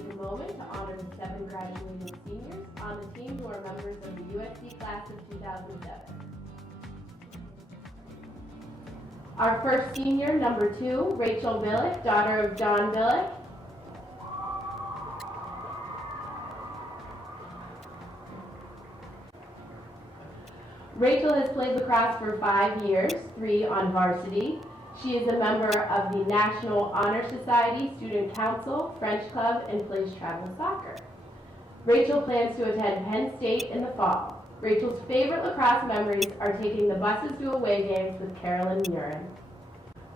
take a moment to honor the 7 graduating seniors on the team who are members of the USD class of 2007. Our first senior, number 2, Rachel Billick, daughter of John Billick. Rachel has played lacrosse for 5 years, 3 on varsity. She is a member of the National Honor Society, Student Council, French Club, and plays travel soccer. Rachel plans to attend Penn State in the fall. Rachel's favorite lacrosse memories are taking the buses to away games with Carolyn Murin.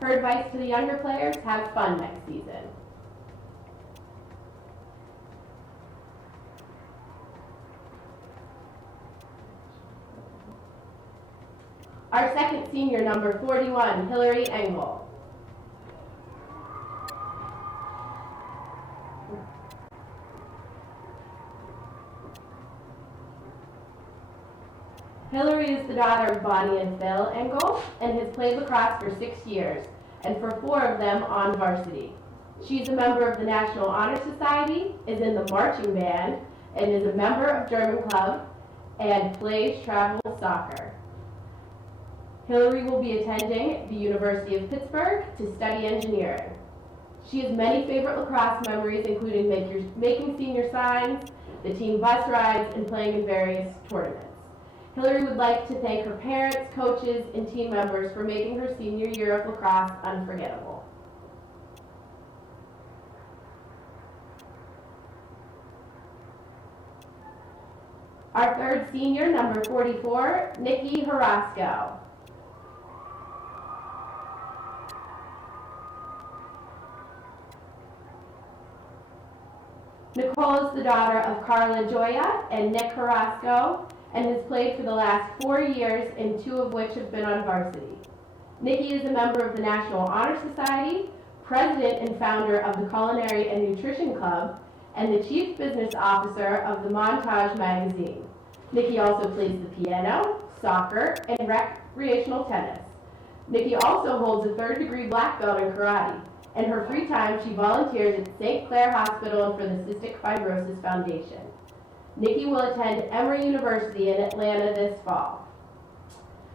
Her advice to the younger players: have fun next season. Our second senior, number 41, Hillary Engel. Hillary is the daughter of Bonnie and Phil Engel and has played lacrosse for 6 years, and for 4 of them on varsity. She's a member of the National Honor Society, is in the marching band, and is a member of German Club, and plays travel soccer. Hillary will be attending the University of Pittsburgh to study engineering. She has many favorite lacrosse memories, including making senior signs, the team bus rides, and playing in various tournaments. Hillary would like to thank her parents, coaches, and team members for making her senior year of lacrosse unforgettable. Our third senior, number 44, Nikki Harasco. Nicole is the daughter of Carla Joya and Nick Harasco, and has played for the last 4 years, and 2 of which have been on varsity. Nikki is a member of the National Honor Society, president and founder of the Culinary and Nutrition Club, and the chief business officer of the Montage magazine. Nikki also plays the piano, soccer, and recreational tennis. Nikki also holds a 3rd-degree black belt in karate. In her free time, she volunteers at St. Clair Hospital and for the Cystic Fibrosis Foundation. Nikki will attend Emory University in Atlanta this fall.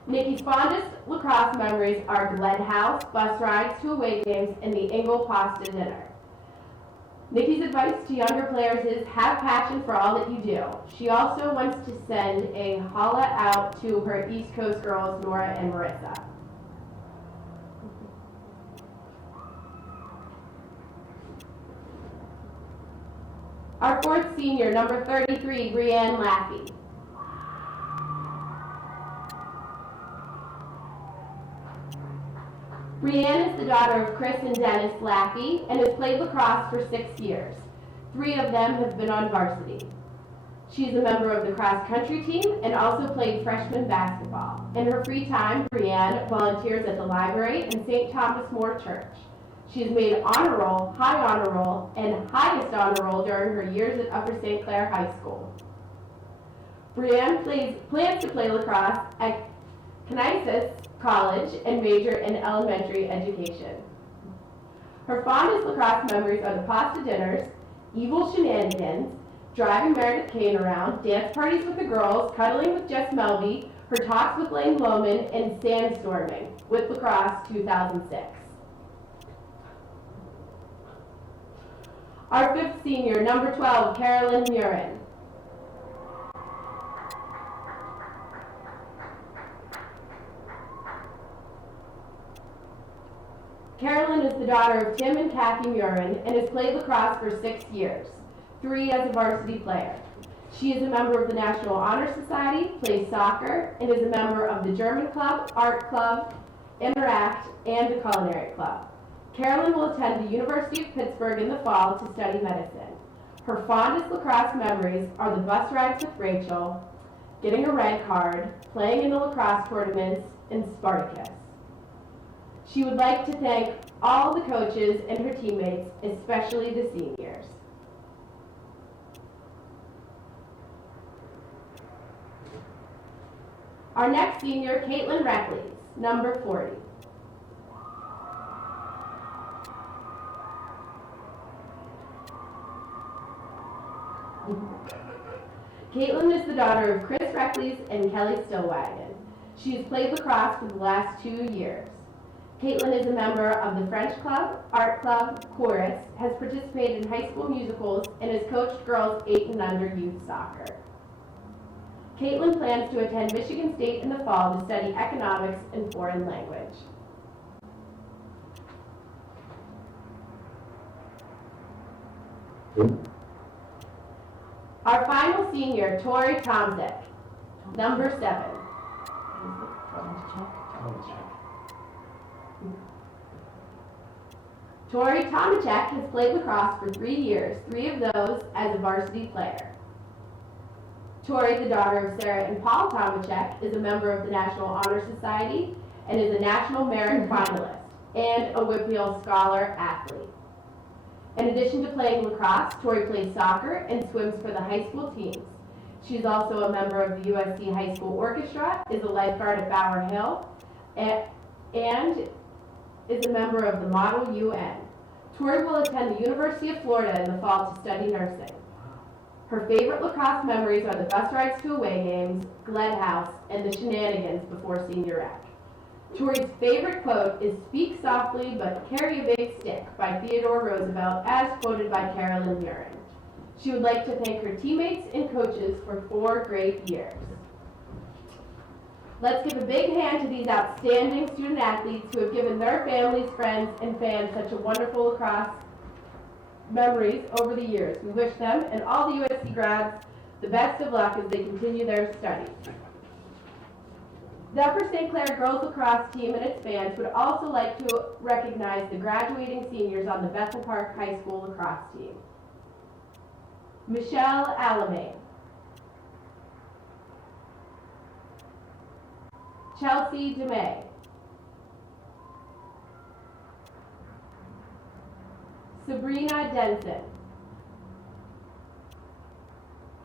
Nikki's fondest lacrosse memories are Glen House, bus rides to away games, and the Engel pasta dinner. Nikki's advice to younger players is have passion for all that you do. She also wants to send a holla out to her East Coast girls, Nora and Marissa. Our fourth senior, number 33, Brianne Laffey. Brianne is the daughter of Chris and Dennis Laffey and has played lacrosse for 6 years. 3 of them have been on varsity. She is a member of the cross-country team and also played freshman basketball. In her free time, Brianne volunteers at the library and St. Thomas More Church. She has made honor roll, high honor roll, and highest honor roll during her years at Upper St. Clair High School. Brianne plans to play lacrosse at Canisius College and major in elementary education. Her fondest lacrosse memories are the pasta dinners, evil shenanigans, driving Meredith Kane around, dance parties with the girls, cuddling with Jess Melby, her talks with Lane Lohman, and sandstorming with Lacrosse 2006. Our fifth senior, number 12, Carolyn Murin. Carolyn is the daughter of Tim and Kathy Murin and has played lacrosse for 6 years, 3 as a varsity player. She is a member of the National Honor Society, plays soccer, and is a member of the German Club, Art Club, Interact, and the Culinary Club. Carolyn will attend the University of Pittsburgh in the fall to study medicine. Her fondest lacrosse memories are the bus rides with Rachel, getting a red card, playing in the lacrosse tournaments, and Spartacus. She would like to thank all the coaches and her teammates, especially the seniors. Our next senior, Caitlin Reckles, number 40. Caitlin is the daughter of Chris Reckles and Kelly Stillwagon. She has played lacrosse for the last 2 years. Caitlin is a member of the French Club, Art Club, Chorus, has participated in high school musicals, and has coached girls 8 and under youth soccer. Caitlin plans to attend Michigan State in the fall to study economics and foreign language. Our final senior, Tori Tomczyk, number 7. Tori Tomczyk has played lacrosse for 3 years, 3 of those as a varsity player. Tori, the daughter of Sarah and Paul Tomczyk, is a member of the National Honor Society and is a National Merit Finalist and a Whitfield Scholar athlete. In addition to playing lacrosse, Tori plays soccer and swims for the high school teams. She is also a member of the USC High School Orchestra, is a lifeguard at Bower Hill, and is a member of the Model UN. Tori will attend the University of Florida in the fall to study nursing. Her favorite lacrosse memories are the bus rides to away games, Gled House, and the shenanigans before senior rec. Tori's favorite quote is "Speak softly but carry a big stick" by Theodore Roosevelt, as quoted by Carolyn Murin. She would like to thank her teammates and coaches for 4 great years. Let's give a big hand to these outstanding student athletes who have given their families, friends, and fans such a wonderful lacrosse memories over the years. We wish them and all the USC grads the best of luck as they continue their studies. The Upper St. Clair girls lacrosse team and its fans would also like to recognize the graduating seniors on the Bethel Park High School lacrosse team. Michelle Alamain, Chelsea DeMay, Sabrina Denson,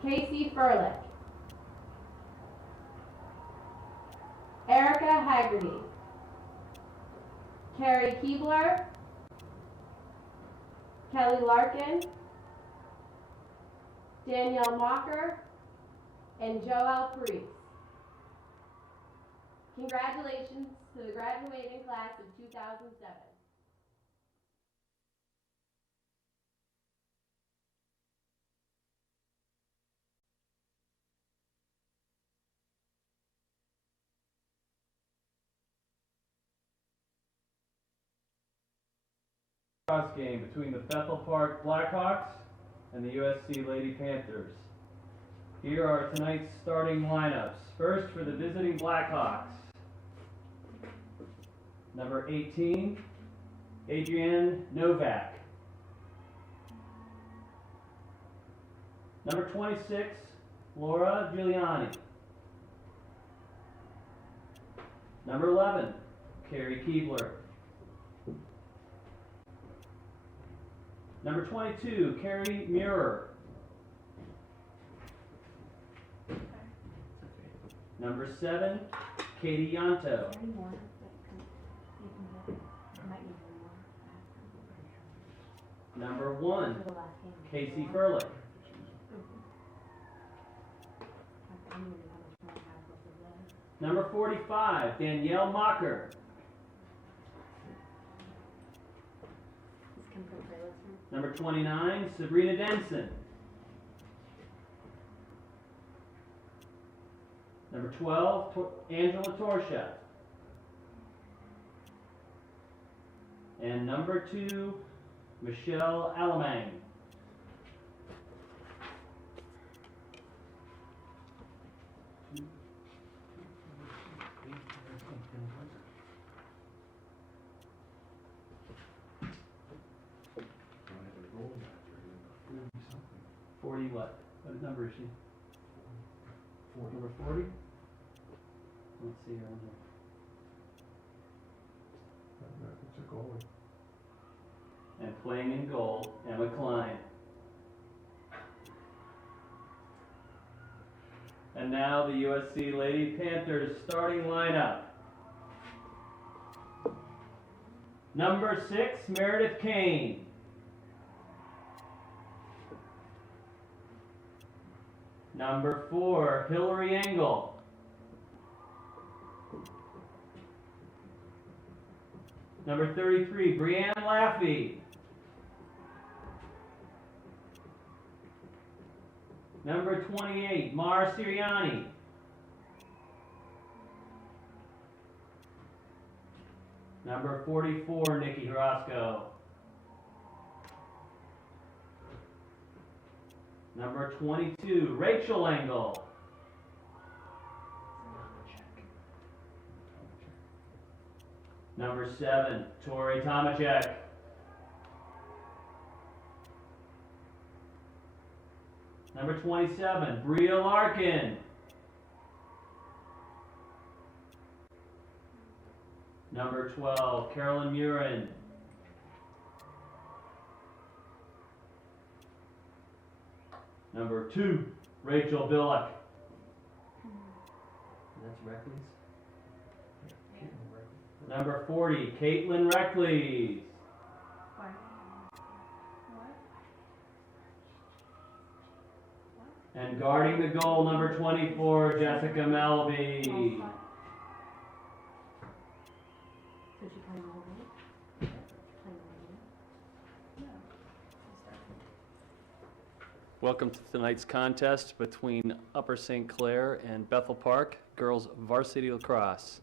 Casey Furlick, Erica Haggerty, Carrie Keebler, Kelly Larkin, Danielle Mocker, and Joelle Paris. Congratulations to the graduating class of 2007. Lacrosse game between the Bethel Park Blackhawks and the USC Lady Panthers. Here are tonight's starting lineups. First, for the visiting Blackhawks, number 18, Adrienne Novak. Number 26, Laura Giuliani. Number 11, Carrie Keebler. Number 22, Carrie Muir. Number 7, Katie Yanto. Number 1, Casey Furlick. Number 45, Danielle Mocker. Number 29, Sabrina Denson. Number 12, Angela Torsha. And number 2, Michelle Alamang. What? What number is she? 40. Number 40? Let's see her on here. It's a goalie. And playing in goal, Emma Klein. And now the USC Lady Panthers starting lineup. Number 6, Meredith Kane. Number 4, Hillary Engel. Number 33, Brianne Laffey. Number 28, Mara Siriani. Number 44, Nikki Harasco. Number 22, Rachel Engel. Number 7, Tori Tomachek. Number 27, Bria Larkin. Number 12, Carolyn Murin. Number 2, Rachel Billick. That's Reckley's. Number 40, Caitlin Reckley. And guarding the goal, number 24, Jessica Melby. Welcome to tonight's contest between Upper St. Clair and Bethel Park, girls varsity lacrosse.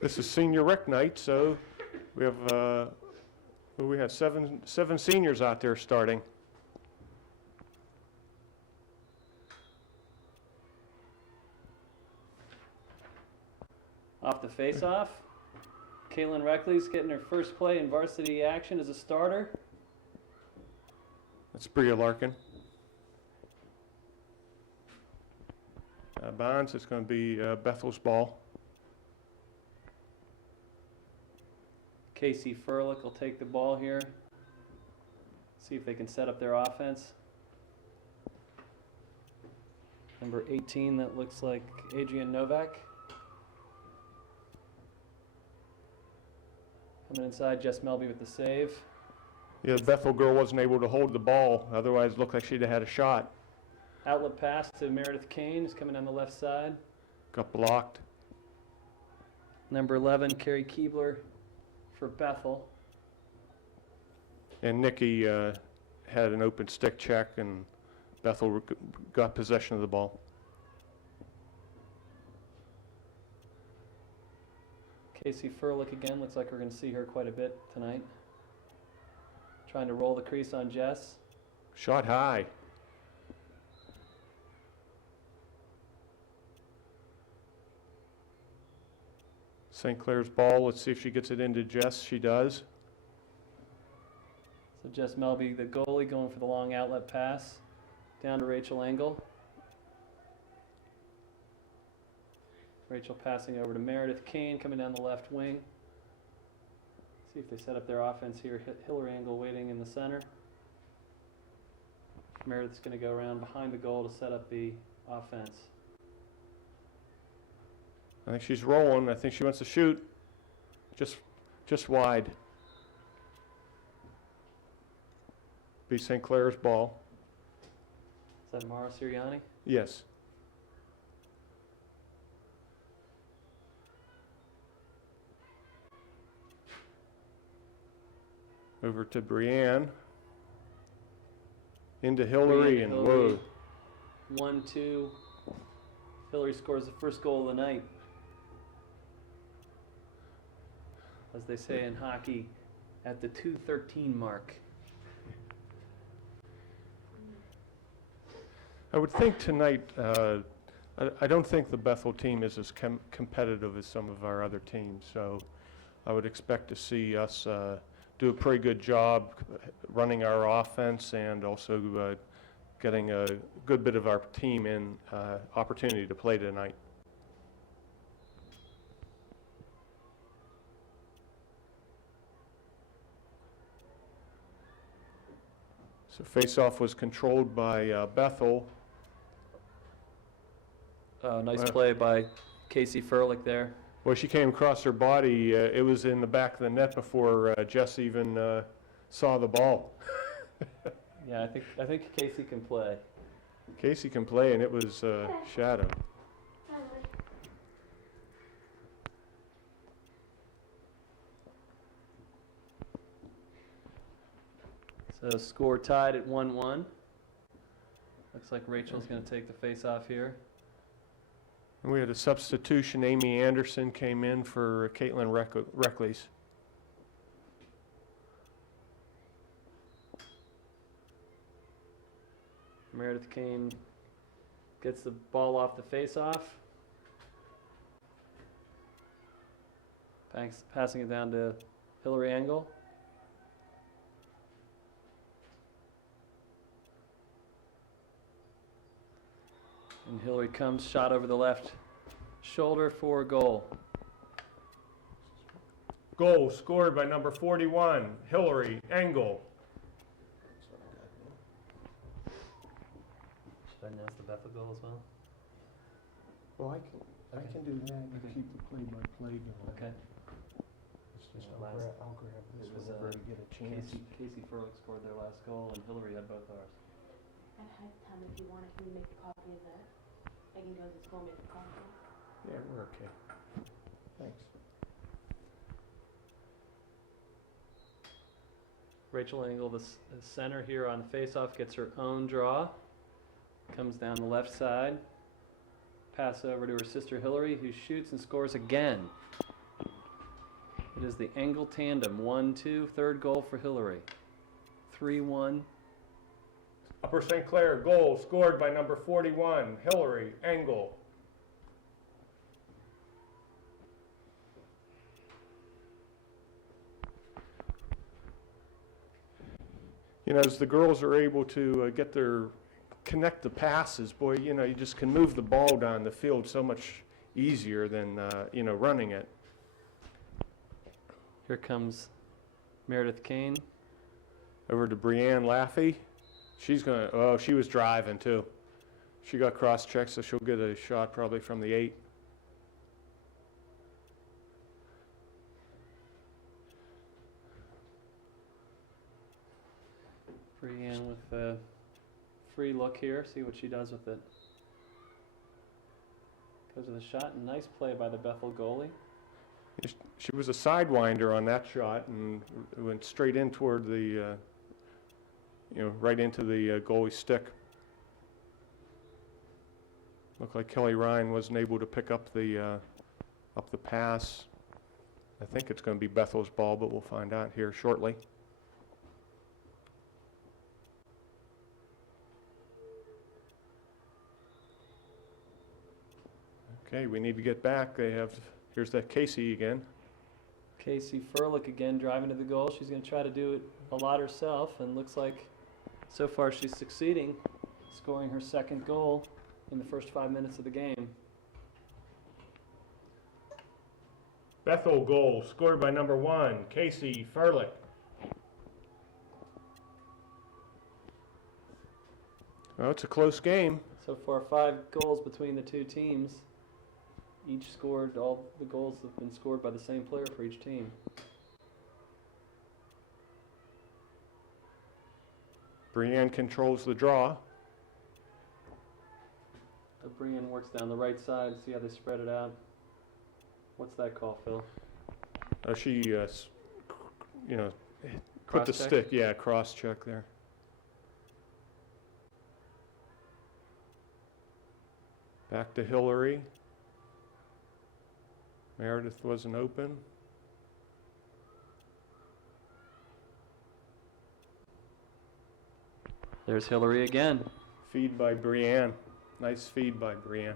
This is senior rec night, so we have seven seniors out there starting. Off the face-off, Caitlin Reckley's getting her first play in varsity action as a starter. That's Bria Larkin. Bonds, it's going to be Bethel's ball. Casey Furlick will take the ball here. See if they can set up their offense. Number 18, that looks like Adrian Novak. Coming inside, Jess Melby with the save. Yeah, the Bethel girl wasn't able to hold the ball. Otherwise, it looked like she'd have had a shot. Outlet pass to Meredith Kane is coming down the left side. Got blocked. Number 11, Carrie Keebler for Bethel. And Nikki had an open stick check, and Bethel got possession of the ball. Casey Furlick again, looks like we're going to see her quite a bit tonight. Trying to roll the crease on Jess. Shot high. St. Clair's ball. Let's see if she gets it into Jess. She does. So Jess Melby, the goalie, going for the long outlet pass down to Rachel Engel. Rachel passing over to Meredith Kane, coming down the left wing. See if they set up their offense here. Hillary Engel waiting in the center. Meredith's going to go around behind the goal to set up the offense. I think she's rolling. I think she wants to shoot. Just wide. Be St. Clair's ball. Is that Mara Siriani? Yes. Over to Brianne. Into Hillary, and whoa. 1-2. Hillary scores the first goal of the night. As they say in hockey, at the 2:13 mark. I would think tonight, I don't think the Bethel team is as competitive as some of our other teams, so I would expect to see us do a pretty good job running our offense and also getting a good bit of our team in opportunity to play tonight. So face-off was controlled by Bethel. Nice play by Casey Furlick there. Well, she came across her body. It was in the back of the net before Jess even saw the ball. Yeah, I think Casey can play. Casey can play, and it was Shadow. So score tied at 1-1. Looks like Rachel's going to take the face-off here. And we had a substitution. Amy Anderson came in for Caitlin Reckles. Meredith Kane gets the ball off the face-off. Passing it down to Hillary Engel. And Hillary comes, shot over the left shoulder for a goal. Goal scored by number 41, Hillary Engel. Should I announce the Bethel goal as well? Well, I can do that and keep the play-by-play going. Okay. It's just Last- I'll grab this it was, whenever I get a chance. Casey Furlick scored their last goal, and Hillary had both ours. I have time if you want. I can make a copy of that. I can go to the school and make a copy. Yeah, we're okay. Thanks. Rachel Engel, the center here on the face-off, gets her own draw. Comes down the left side. Pass over to her sister Hillary, who shoots and scores again. It is the Engel tandem. 1-2, third goal for Hillary. 3-1. Upper St. Clair, goal scored by number 41, Hillary Engel. You know, as the girls are able to connect the passes, boy, you know, you just can move the ball down the field so much easier than, running it. Here comes Meredith Kane. Over to Brianne Laffey. She's she was driving too. She got cross-checked, so she'll get a shot probably from the 8. Brianne with a free look here. See what she does with it. Goes to the shot, and nice play by the Bethel goalie. She was a sidewinder on that shot and went straight in toward the, right into the goalie stick. Looked like Kelly Ryan wasn't able to pick up the pass. I think it's going to be Bethel's ball, but we'll find out here shortly. Okay, we need to get back. Here's that Casey again. Casey Furlick again driving to the goal. She's going to try to do it a lot herself, and looks like so far she's succeeding, scoring her second goal in the first 5 minutes of the game. Bethel goal scored by number 1, Casey Furlick. Well, it's a close game. So far 5 goals between the two teams. Each scored, all the goals have been scored by the same player for each team. Brianne controls the draw. So Brianne works down the right side. See how they spread it out. What's that call, Phil? She, put the Cross-check? stick, cross-check there. Back to Hillary. Meredith wasn't open. There's Hillary again. Feed by Brianne. Nice feed by Brianne.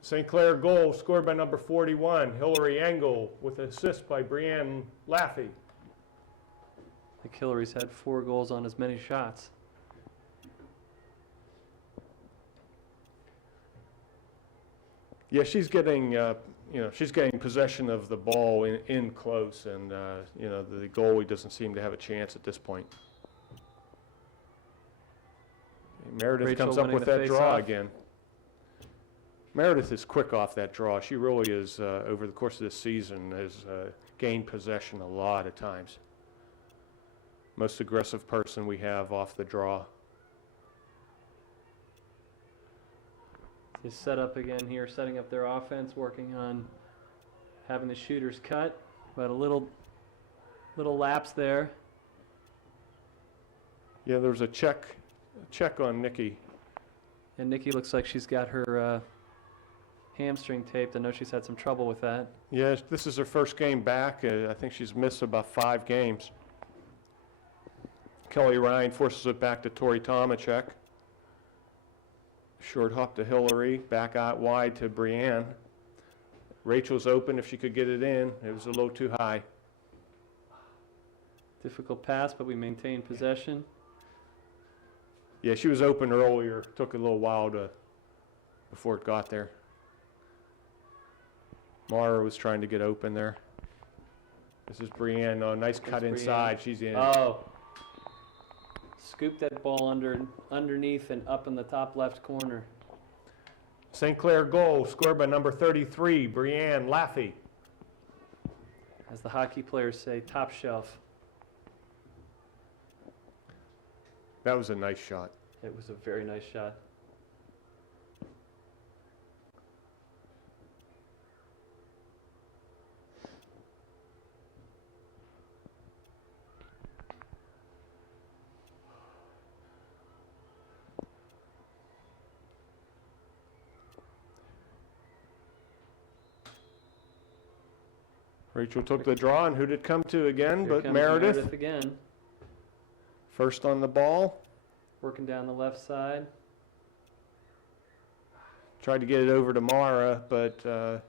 St. Clair goal scored by number 41, Hillary Engel, with an assist by Brianne Laffey. I think Hillary's had 4 goals on as many shots. Yeah, she's getting, she's getting possession of the ball in close, and the goalie doesn't seem to have a chance at this point. Meredith Rachel comes up winning with the that draw face-off. again. Meredith is quick off that draw. She really is, over the course of this season, has gained possession a lot of times. most aggressive person we have off the draw. They set up again here, setting up their offense, working on having the shooters cut, but a little lapse there. Yeah, there was a check on Nikki. And Nikki looks like she's got her hamstring taped. I know she's had some trouble with that. Yes, this is her first game back. I think she's missed about 5 games. Kelly Ryan forces it back to Tori Tomacek. Short hop to Hillary, back out wide to Brianne. Rachel's open if she could get it in. It was a little too high. Difficult pass, but we maintain possession. Yeah, she was open earlier. Took a little while before it got there. Mara was trying to get open there. This is Brianne. Oh, nice cut There's inside. Brianne. She's in. Oh. Scoop that ball underneath and up in the top left corner. St. Clair goal scored by number 33, Brianne Laffey. As the hockey players say, top shelf. That was a nice shot. It was a very nice shot. Rachel took the draw, and who did it come to again? Here But comes Meredith. again, First on the ball. working down the left side. Tried to get it over to Mara, but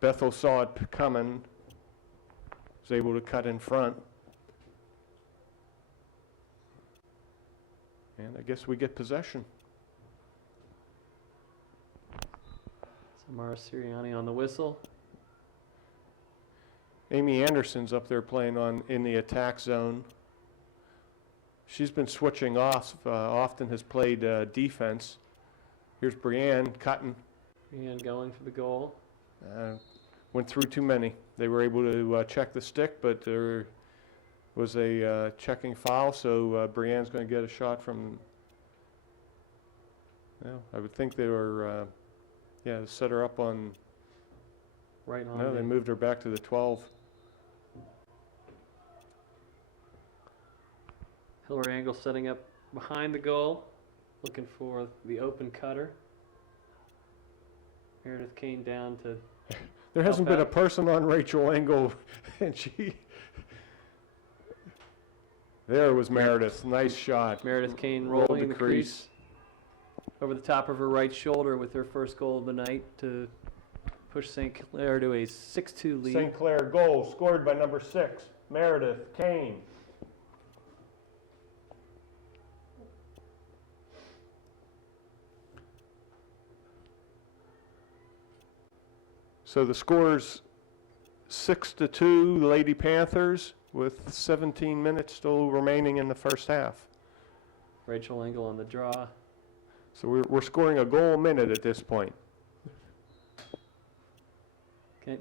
Bethel saw it coming. Was able to cut in front. And I guess we get possession. Samara Sirianni on the whistle. Amy Anderson's up there playing in the attack zone. She's been switching off, often has played defense. Here's Brianne cutting. Brianne going for the goal. Went through too many. They were able to check the stick, but there was a checking foul, so Brianne's going to get a shot from, well, I would think they were, set her up on, Right on. no, they moved her back to the 12. Hillary Angle setting up behind the goal, looking for the open cutter. Meredith Kane down to There hasn't been a out. person on Rachel Engel, and there was Meredith. Nice shot. Meredith Kane Rolled rolling the the crease over the top of her right shoulder with her first goal of the night to push St. Clair to a 6-2 lead. St. Clair goal scored by number 6, Meredith Kane. So the score's 6-2, Lady Panthers, with 17 minutes still remaining in the first half. Rachel Engel on the draw. So we're scoring a goal a minute at this point.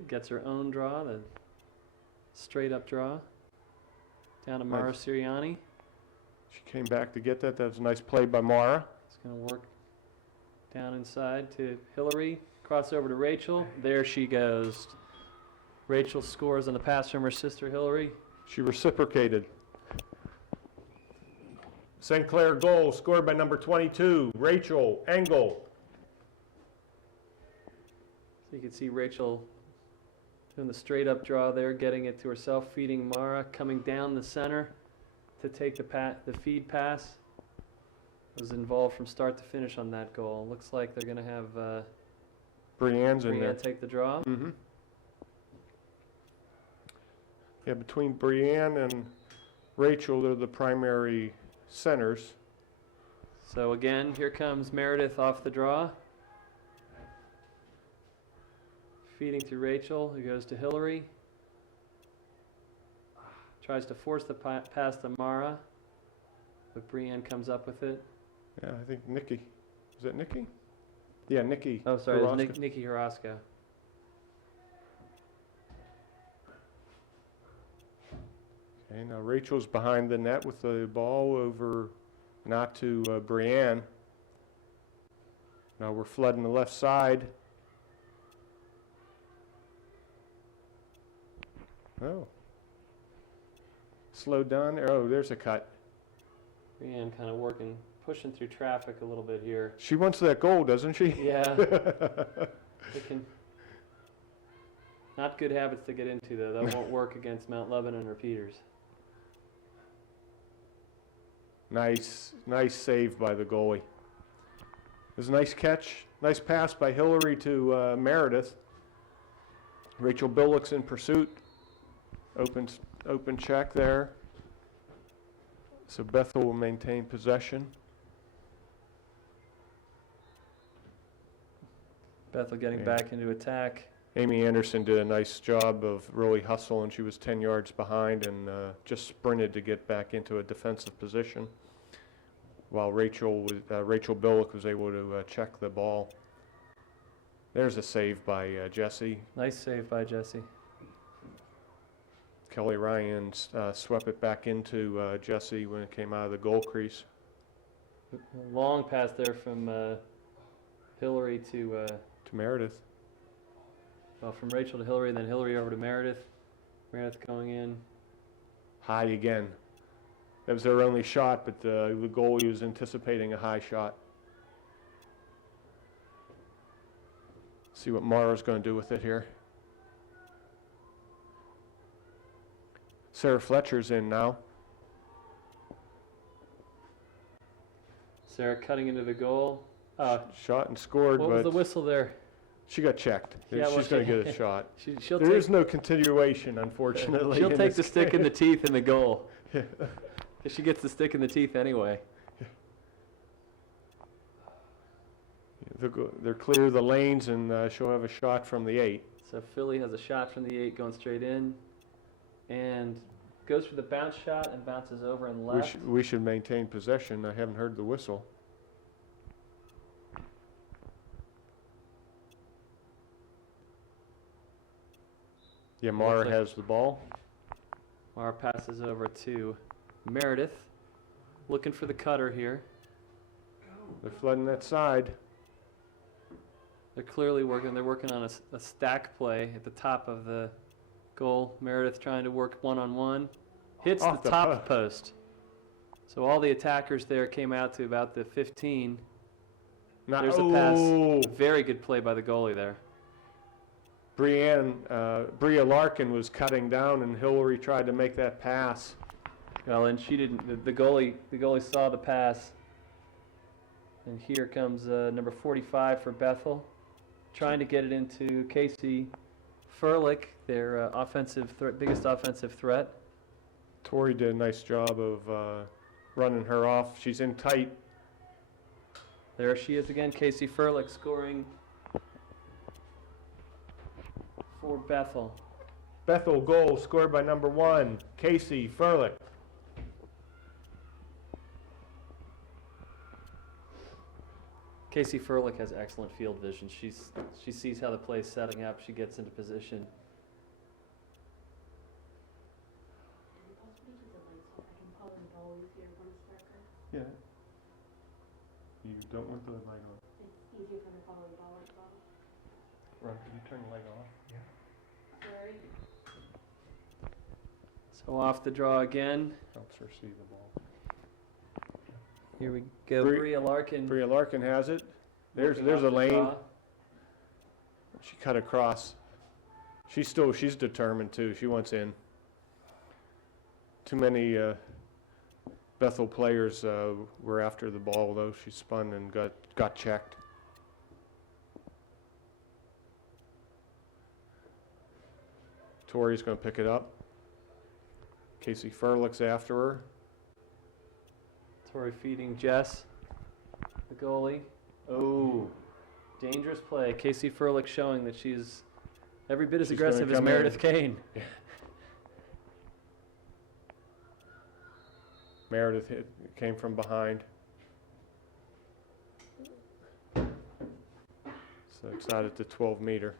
Gets her own draw, the straight up draw. Down to Mara Nice. Sirianni. She came back to get that. That was a nice play by Mara. It's going to work down inside to Hillary. Cross over to Rachel. There she goes. Rachel scores on the pass from her sister Hillary. She reciprocated. St. Clair goal scored by number 22, Rachel Engel. So you can see Rachel doing the straight up draw there, getting it to herself, feeding Mara, coming down the center to take the feed pass. Was involved from start to finish on that goal. Looks like they're going to have Brianne's in there. Brianne take the draw. Mm-hmm. Yeah, between Brianne and Rachel, they're the primary centers. So again, here comes Meredith off the draw. Feeding to Rachel, who goes to Hillary. Tries to force the pass to Mara, but Brianne comes up with it. Yeah, I think Nikki. Is that Nikki? Yeah, Nikki. Oh, sorry, Haraska. it's Nikki Haraska. Okay, now Rachel's behind the net with the ball over, not to Brienne. Now we're flooding the left side. Oh. Slowed down there. Oh, there's a cut. Brienne kind of working, pushing through traffic a little bit here. She wants that goal, doesn't she? Yeah. It can. Not good habits to get into, though. That won't work against Mount Lebanon or Peters. Nice save by the goalie. It was a nice catch, nice pass by Hillary to Meredith. Rachel Billick's in pursuit. Open check there. So Bethel will maintain possession. Bethel getting back into attack. Amy Anderson did a nice job of really hustling. She was 10 yards behind and just sprinted to get back into a defensive position, while Rachel Billick was able to check the ball. There's a save by Jesse. Nice save by Jesse. Kelly Ryan swept it back into Jesse when it came out of the goal crease. A long pass there from Hillary to Meredith. well, from Rachel to Hillary, then Hillary over to Meredith. Meredith going in. High again. That was their only shot, but the goalie was anticipating a high shot. See what Mara's going to do with it here. Sarah Fletcher's in now. Sarah cutting into the goal. Shot and scored, What was but the whistle there? she got checked. Yeah, well, She's going to get a shot. She'll There take, is no continuation, unfortunately. she'll in take the this stick in the game. teeth in the goal. 'Cause she gets the stick in the teeth anyway. They're clear of the lanes, and she'll have a shot from the 8. So Philly has a shot from the 8 going straight in, and goes for the bounce shot and bounces over and left. We should maintain possession. I haven't heard the whistle. Yeah, Mara Looks like- has the ball. Mara passes over to Meredith, looking for the cutter here. They're flooding that side. They're clearly working. They're working on a stack play at the top of the goal. Meredith trying to work one-on-one. Hits the Off the top post. So all the attackers there came out to about the 15. There's a pass. Very good play by the goalie there. Bria Larkin was cutting down, and Hillary tried to make that pass. Well, and she didn't. The goalie saw the pass. And here comes number 45 for Bethel, trying to get it into Casey Furlick, their biggest offensive threat. Tori did a nice job of running her off. She's in tight. There she is again, Casey Furlick scoring for Bethel. Bethel goal scored by number 1, Casey Furlick. Casey Furlick has excellent field vision. She sees how the play's setting up. She gets into position. Yeah. You don't want the light on. It's easier for me to follow the ball at the bottom. Ron, can you turn the light off? Sorry. So off the draw again. Helps her see the ball. Here we go. Bria Larkin. Bria Larkin has it. There's looking a off the lane. draw. She cut across. She's determined too. She wants in. Too many Bethel players were after the ball, though. She spun and got checked. Tori's going to pick it up. Casey Furlick's after her. Tori feeding Jess, the goalie. Oh, dangerous play. Casey Furlick showing that she's every bit as She's gonna aggressive as come in. Meredith Kane. Meredith came from behind. So it's out at the 12-meter.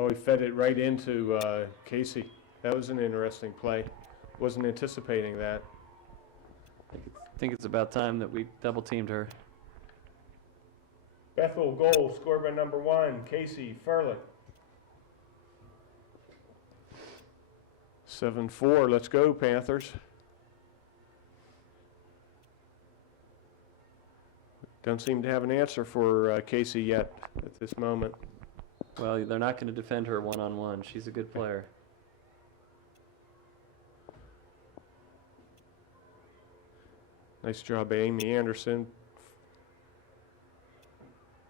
Oh, he fed it right into Casey. That was an interesting play. Wasn't anticipating that. I think it's about time that we double teamed her. Bethel goal scored by number 1, Casey Furlick. 7-4. Let's go, Panthers. Don't seem to have an answer for Casey yet at this moment. Well, they're not going to defend her one-on-one. She's a good player. Nice job by Amy Anderson.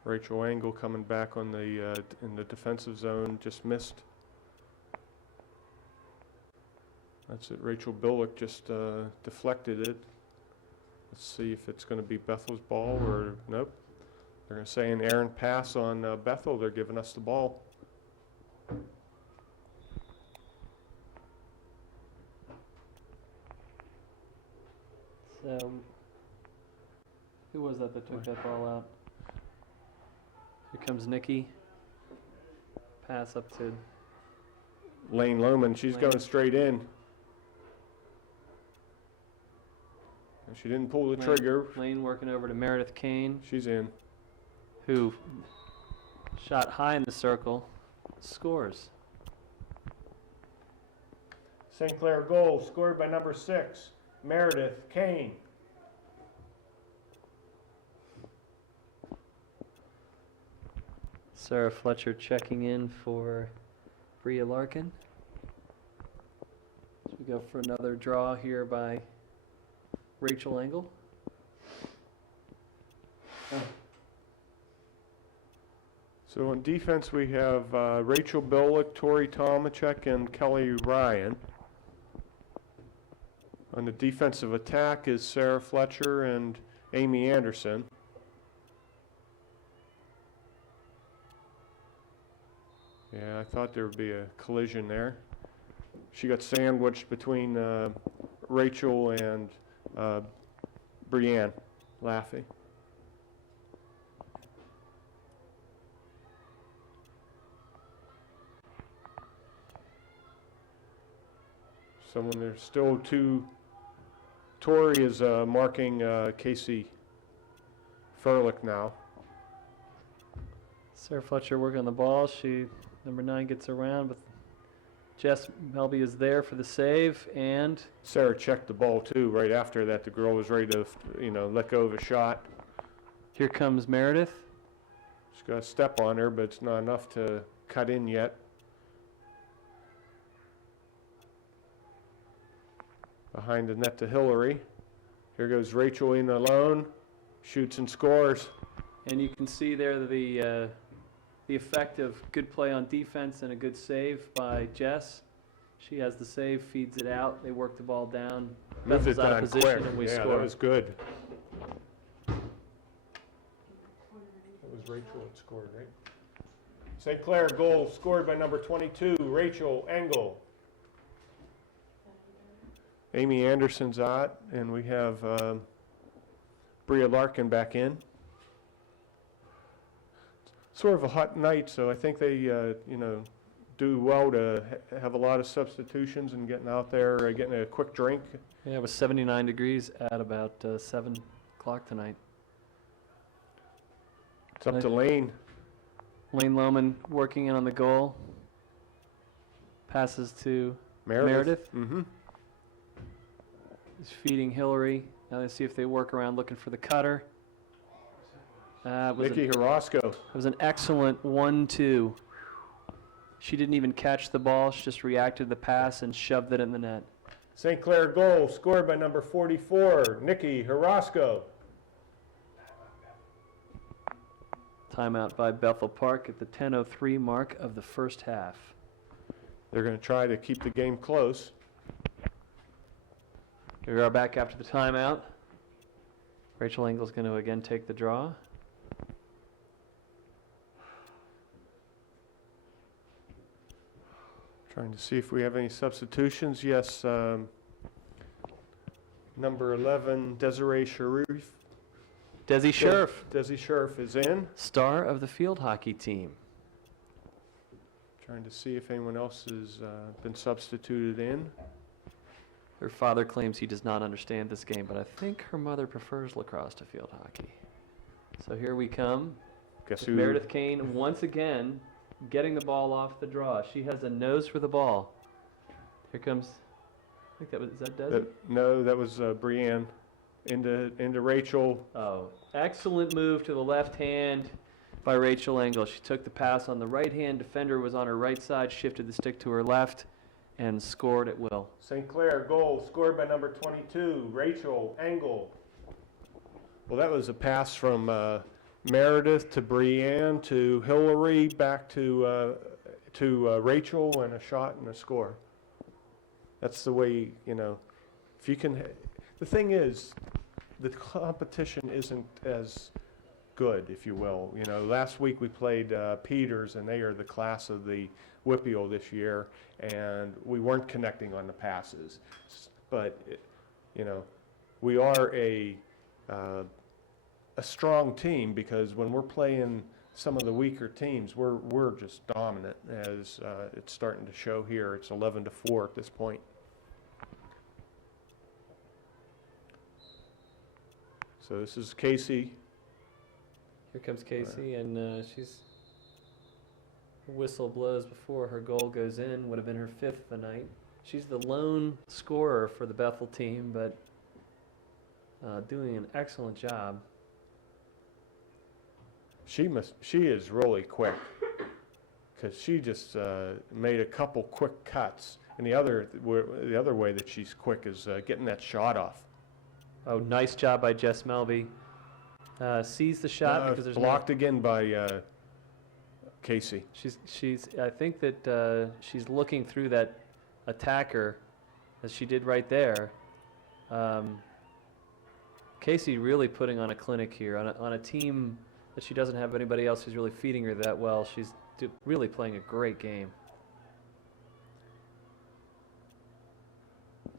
Rachel Engel coming back on the in the defensive zone, just missed. That's it. Rachel Billick just deflected it. Let's see if it's going to be Bethel's ball or nope. They're going to say an errant pass on Bethel. They're giving us the ball. So, who was that took that ball out? Here comes Nikki. Pass up to Lane Lohman, she's Lane. going straight in. And she didn't pull the trigger. Lane working over to Meredith Kane, She's in. who shot high in the circle, scores. St. Clair goal scored by number 6, Meredith Kane. Sarah Fletcher checking in for Bria Larkin. So we go for another draw here by Rachel Engel. So on defense we have Rachel Billick, Tori Tomachek, and Kelly Ryan. On the defensive attack is Sarah Fletcher and Amy Anderson. Yeah, I thought there would be a collision there. She got sandwiched between Rachel and Brianne Laffey. Someone there's still two. Tori is marking Casey Furlick now. Sarah Fletcher working on the ball. Number 9 gets around, but Jess Melby is there for the save, and Sarah checked the ball too right after that. The girl was ready to, let go of a shot. here comes Meredith. She's got a step on her, but it's not enough to cut in yet. Behind the net to Hillary. Here goes Rachel in alone. Shoots and scores. And you can see there the effect of good play on defense and a good save by Jess. She has the save, feeds it out. They work the ball down. Moved it Bethel's out of down position, quick. and we Yeah, score. that was good. That was Rachel that scored, right? St. Clair goal scored by number 22, Rachel Engel. Amy Anderson's out, and we have Bria Larkin back in. Sort of a hot night, so I think they, do well to have a lot of substitutions and getting out there, getting a quick drink. Yeah, it was 79 degrees at about 7 o'clock tonight. It's up to Lane. Lane Lohman working in on the goal. Passes to Meredith. Mm-hmm. He's feeding Hillary. Now they see if they work around looking for the cutter. Nikki Harasco. It was an excellent 1-2. She didn't even catch the ball. She just reacted to the pass and shoved it in the net. St. Clair goal scored by number 44, Nikki Harasco. Timeout by Bethel Park at the 10:03 mark of the first half. They're going to try to keep the game close. Here we are back after the timeout. Rachel Engel's going to again take the draw. Trying to see if we have any substitutions. Yes, number 11, Desiree Sharif. Desi Scherf, Desi Scherf is in. star of the field hockey team. Trying to see if anyone else has been substituted in. Her father claims he does not understand this game, but I think her mother prefers lacrosse to field hockey. So here we come. Guess With who? Meredith Kane once again getting the ball off the draw. She has a nose for the ball. Here comes, I think that was, is that Desi? No, that was Brienne. Into Rachel. Oh, excellent move to the left hand by Rachel Engel. She took the pass on the right hand. Defender was on her right side, shifted the stick to her left, and scored at will. St. Clair goal scored by number 22, Rachel Engel. Well, that was a pass from Meredith to Brienne to Hillary back to Rachel, and a shot and a score. That's the way, you know, if you can. The thing is, the competition isn't as good, if you will. You know, last week we played Peters, and they are the class of the Whippeal this year, and we weren't connecting on the passes. But, you know, we are a strong team, because when we're playing some of the weaker teams, we're just dominant, as it's starting to show here. It's 11-4 at this point. So this is Casey. Here comes Casey, and she's whistle blows before her goal goes in. Would have been her 5th of the night. She's the lone scorer for the Bethel team, but doing an excellent job. She is really quick, because she just made a couple quick cuts. And the other way that she's quick is getting that shot off. Oh, nice job by Jess Melby. Sees the shot because there's blocked again by Casey. She's. I think that she's looking through that attacker, as she did right there. Casey really putting on a clinic here on a team that she doesn't have anybody else who's really feeding her that well. She's really playing a great game.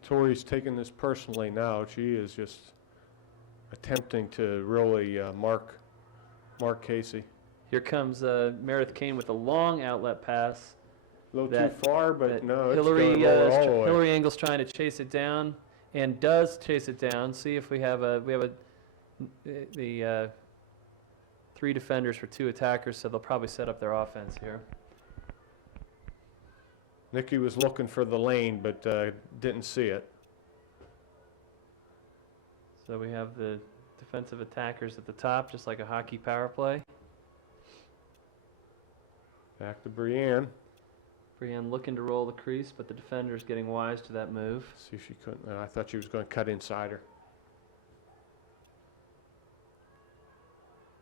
Tori's taking this personally now. She is just attempting to really mark Casey. Here comes Meredith Kane with a long outlet pass. A little too far, but no, it's Hillary, going to roll all the way. Hillary Engel's trying to chase it down, and does chase it down. See if we have the 3 defenders for 2 attackers, so they'll probably set up their offense here. Nikki was looking for the lane, but didn't see it. So we have the defensive attackers at the top, just like a hockey power play. Back to Brienne. Brienne looking to roll the crease, but the defender's getting wise to that move. See if she couldn't. I thought she was going to cut inside her.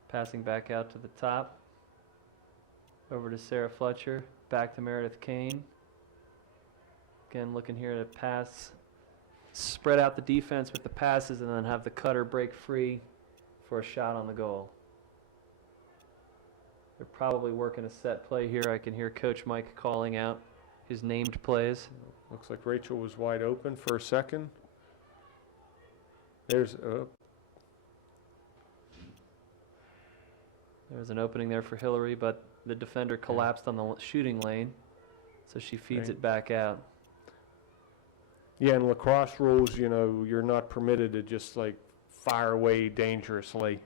Passing back out to the top. Over to Sarah Fletcher. Back to Meredith Kane. Again, looking here to pass, spread out the defense with the passes, and then have the cutter break free for a shot on the goal. They're probably working a set play here. I can hear Coach Mike calling out his named plays. Looks like Rachel was wide open for a second. There's an opening there for Hillary, but the defender collapsed on the shooting lane, so she feeds it back out. Yeah, in lacrosse rules, you know, you're not permitted to just like fire away dangerously.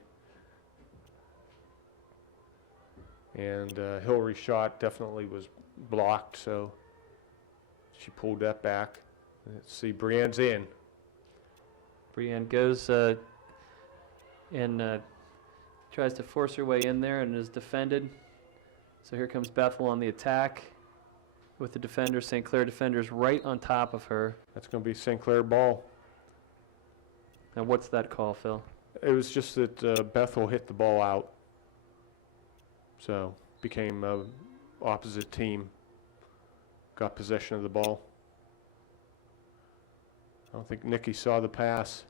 And Hillary's shot definitely was blocked, so she pulled that back. Let's see, Brienne's in. Brienne goes and tries to force her way in there and is defended. So here comes Bethel on the attack with the defender, St. Clair defenders right on top of her. That's going to be St. Clair ball. Now what's that call, Phil? It was just that Bethel hit the ball out. So became opposite team. Got possession of the ball. I don't think Nikki saw the pass.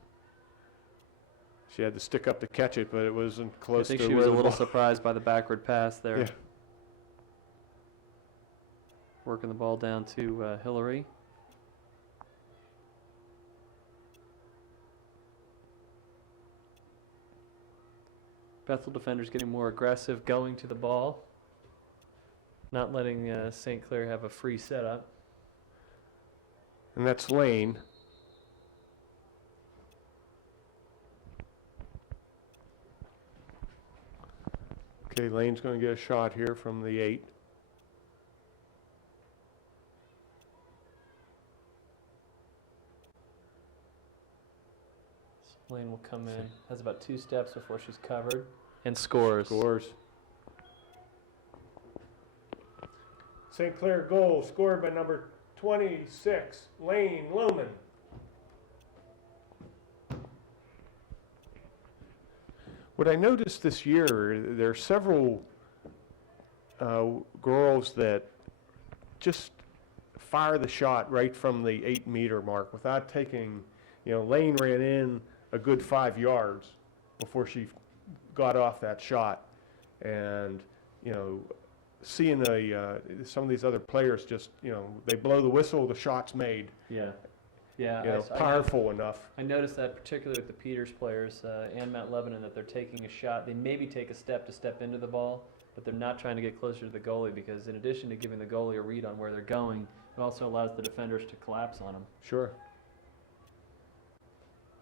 She had to stick up to catch it, but it wasn't close to I think she where was a the little ball- surprised by the backward pass there. Yeah. Working the ball down to Hillary. Bethel defenders getting more aggressive, going to the ball. not letting St. Clair have a free setup. And that's Lane. Okay, Lane's going to get a shot here from the 8. Lane will come in, has about 2 steps before she's covered, and scores. St. Clair goal scored by number 26, Lane Lohman. What I noticed this year, there are several girls that just fire the shot right from the 8-meter mark without taking, Lane ran in a good 5 yards before she got off that shot. And, seeing some of these other players just, they blow the whistle, the shot's made. Yeah. Yeah, powerful enough. I noticed that particularly with the Peters players and Mount Lebanon, that they're taking a shot. They maybe take a step into the ball, but they're not trying to get closer to the goalie, because in addition to giving the goalie a read on where they're going, it also allows the defenders to collapse on them. Sure.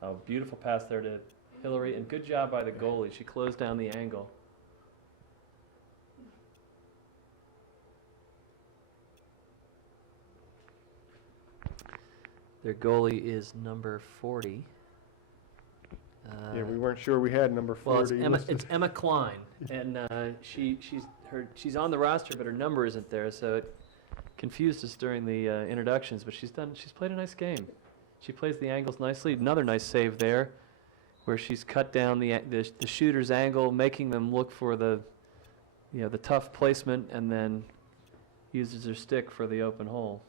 Oh, beautiful pass there to Hillary, and good job by the goalie. She closed down the angle. Their goalie is number 40. Yeah, we weren't sure we had number 40. Well, it's Emma Klein, and she's on the roster, but her number isn't there, so it confused us during the introductions. But she's played a nice game. She plays the angles nicely. Another nice save there, where she's cut down the shooter's angle, making them look for the tough placement, and then uses her stick for the open hole.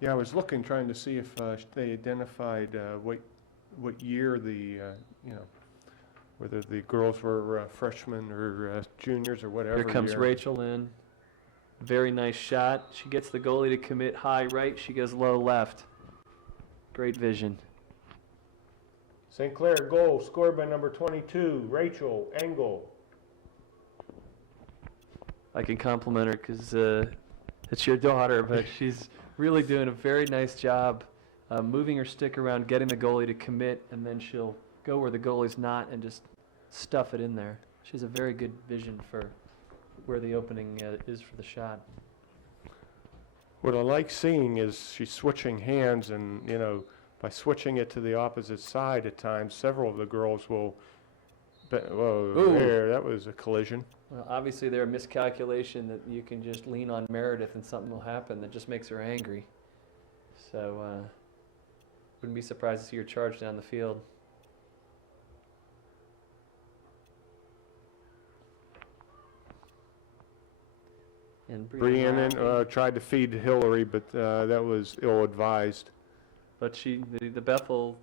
Yeah, I was trying to see if they identified what year whether the girls were freshmen or juniors or whatever. Here comes year. Rachel in. Very nice shot. She gets the goalie to commit high right. She goes low left. Great vision. St. Clair goal scored by number 22, Rachel Engel. I can compliment her because it's your daughter, but she's really doing a very nice job moving her stick around, getting the goalie to commit, and then she'll go where the goalie's not and just stuff it in there. She has a very good vision for where the opening is for the shot. What I like seeing is she's switching hands, and by switching it to the opposite side at times, several of the girls will. There, that was a collision. Well, obviously, there a miscalculation that you can just lean on Meredith and something will happen that just makes her angry. So, wouldn't be surprised to see her charge down the field. And Brianna tried to feed Hillary, but that was ill-advised. But the Bethel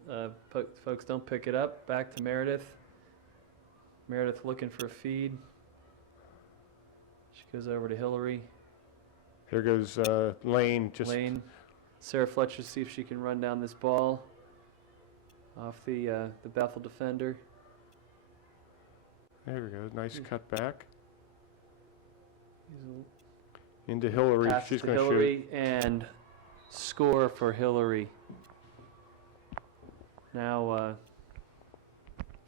folks don't pick it up. Back to Meredith. Meredith looking for a feed. She goes over to Hillary. Here goes Lane. Lane. Sarah Fletcher, see if she can run down this ball off the Bethel defender. There we go. Nice cut back. Into Hillary. Pass She's to going to Hillary shoot. And score for Hillary. Now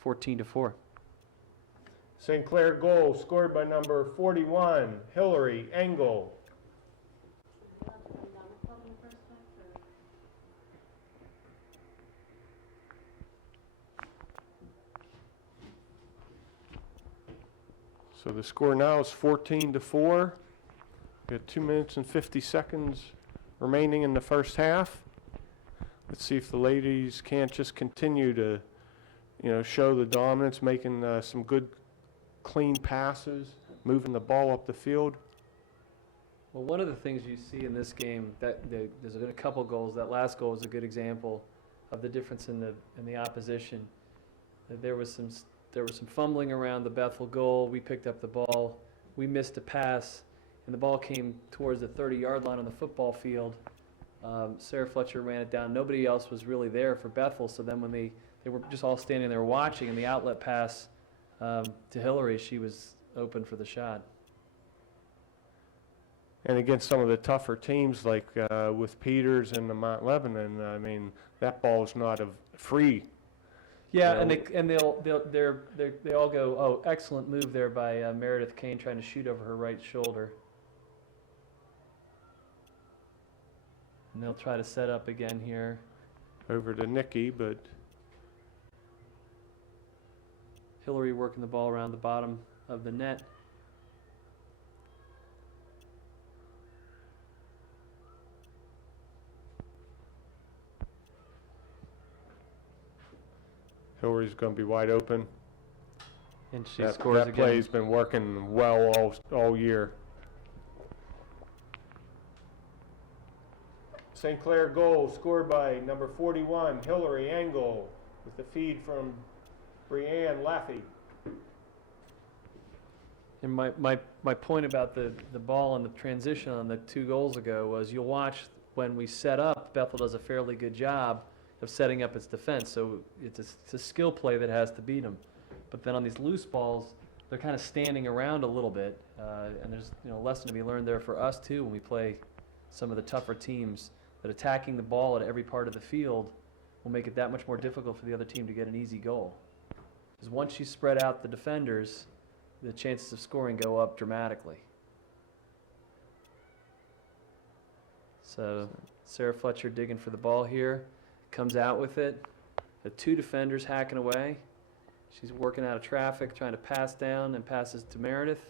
14-4. St. Clair goal scored by number 41, Hillary Engel. So the score now is 14-4. We got 2 minutes and 50 seconds remaining in the first half. Let's see if the ladies can't just continue to, show the dominance, making some good, clean passes, moving the ball up the field. Well, one of the things you see in this game, there's been a couple goals. That last goal was a good example of the difference in the opposition. There was some fumbling around the Bethel goal. We picked up the ball. We missed a pass, and the ball came towards the 30-yard line on the football field. Sarah Fletcher ran it down. Nobody else was really there for Bethel, so then when they were just all standing there watching, and the outlet pass to Hillary, she was open for the shot. And against some of the tougher teams like with Peters and the Mount Lebanon, I mean, that ball's not free. Yeah, Yeah, and they all go, oh, excellent move there by Meredith Kane trying to shoot over her right shoulder. And they'll try to set up again here. Over to Nikki, but Hillary working the ball around the bottom of the net. Hillary's going to be wide open. And she That scores again. play's been working well all year. St. Clair goal scored by number 41, Hillary Engel, with the feed from Brianne Laffey. And my point about the ball and the transition on the 2 goals ago was you'll watch when we set up, Bethel does a fairly good job of setting up its defense. So it's a skill play that has to beat them. But then on these loose balls, they're kind of standing around a little bit. And there's a lesson to be learned there for us too when we play some of the tougher teams, that attacking the ball at every part of the field will make it that much more difficult for the other team to get an easy goal. Because once you spread out the defenders, the chances of scoring go up dramatically. So Sarah Fletcher digging for the ball here, comes out with it. The 2 defenders hacking away. She's working out of traffic, trying to pass down, and passes to Meredith,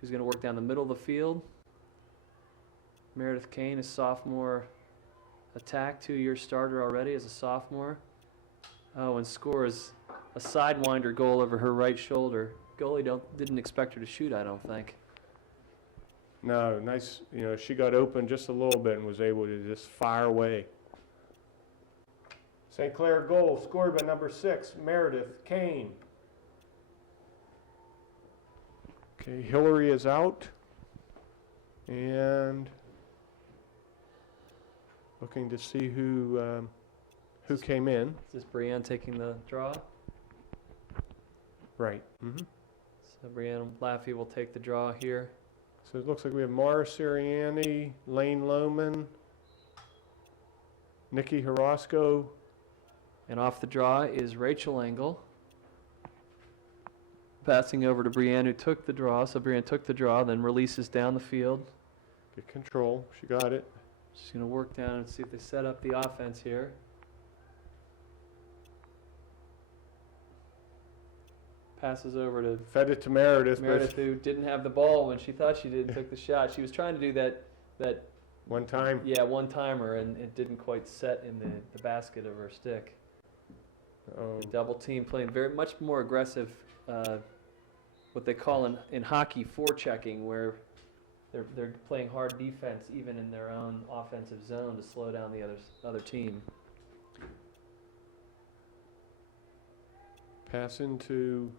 who's going to work down the middle of the field. Meredith Kane, a sophomore attack, 2-year starter already as a sophomore. Oh, and scores a sidewinder goal over her right shoulder. Goalie didn't expect her to shoot, I don't think. No, nice, she got open just a little bit and was able to just fire away. St. Clair goal scored by number 6, Meredith Kane. Okay, Hillary is out. And looking to see who came in. Is this Brianne taking the draw? Right. Mm-hmm. So Brianne Laffey will take the draw here. So it looks like we have Mara Sirianni, Lane Lohman, Nikki Harasco. And off the draw is Rachel Engel. Passing over to Brianne, who took the draw. So Brianne took the draw, then releases down the field. Get control. She got it. She's going to work down and see if they set up the offense here. Passes over to Fed it to Meredith. Meredith, who didn't have the ball when she thought she did and took the shot. She was trying to do that One time. Yeah, one-timer, and it didn't quite set in the basket of her stick. Double team playing very much more aggressive, what they call in hockey forechecking, where they're playing hard defense even in their own offensive zone to slow down the other team. Pass into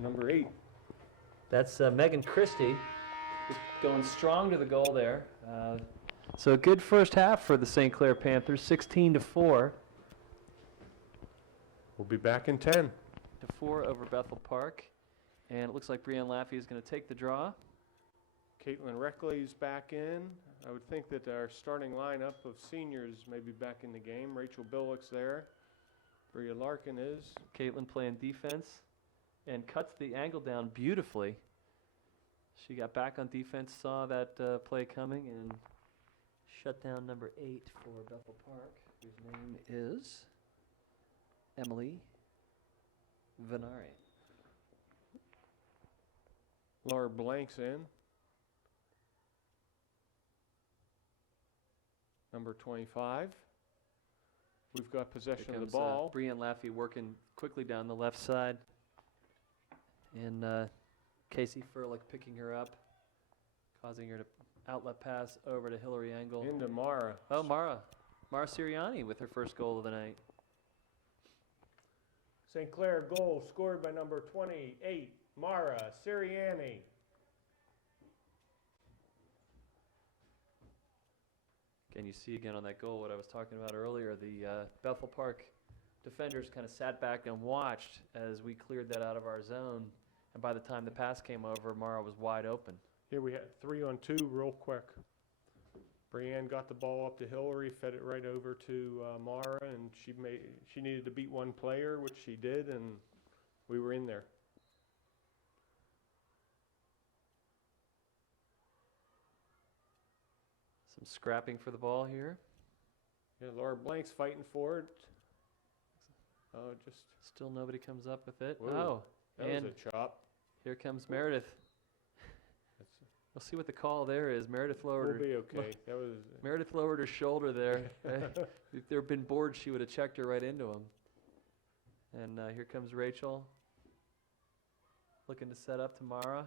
number 8. That's Megan Christie, who's going strong to the goal there. So a good first half for the St. Clair Panthers, 16-4. We'll be back in 10. 4 over Bethel Park. And it looks like Brianne Laffey is going to take the draw. Caitlin Reckley's back in. I would think that our starting lineup of seniors may be back in the game. Rachel Billick's there. Bria Larkin is. Caitlin playing defense and cuts the angle down beautifully. She got back on defense, saw that play coming, and shut down number 8 for Bethel Park, whose name is Emily Venari. Laura Blank's in. Number 25. We've got possession of the ball. Brianne Laffey working quickly down the left side. And Casey Furlick picking her up, causing her to outlet pass over to Hillary Engel. Into Mara. Oh, Mara Sirianni with her first goal of the night. St. Clair goal scored by number 28, Mara Sirianni. Again, you see again on that goal what I was talking about earlier. The Bethel Park defenders kind of sat back and watched as we cleared that out of our zone. And by the time the pass came over, Mara was wide open. Here we had 3-on-2 real quick. Brienne got the ball up to Hillary, fed it right over to Mara, and she needed to beat one player, which she did, and we were in there. Some scrapping for the ball here. Yeah, Laura Blank's fighting for it. Oh, just Still nobody comes up with it. Whoa, Oh, that and was a chop. here comes Meredith. That's, We'll see what the call there is. Meredith lowered we'll her. be okay. That was Meredith lowered her shoulder there. If there had been boards, she would have checked her right into him. And here comes Rachel, looking to set up to Mara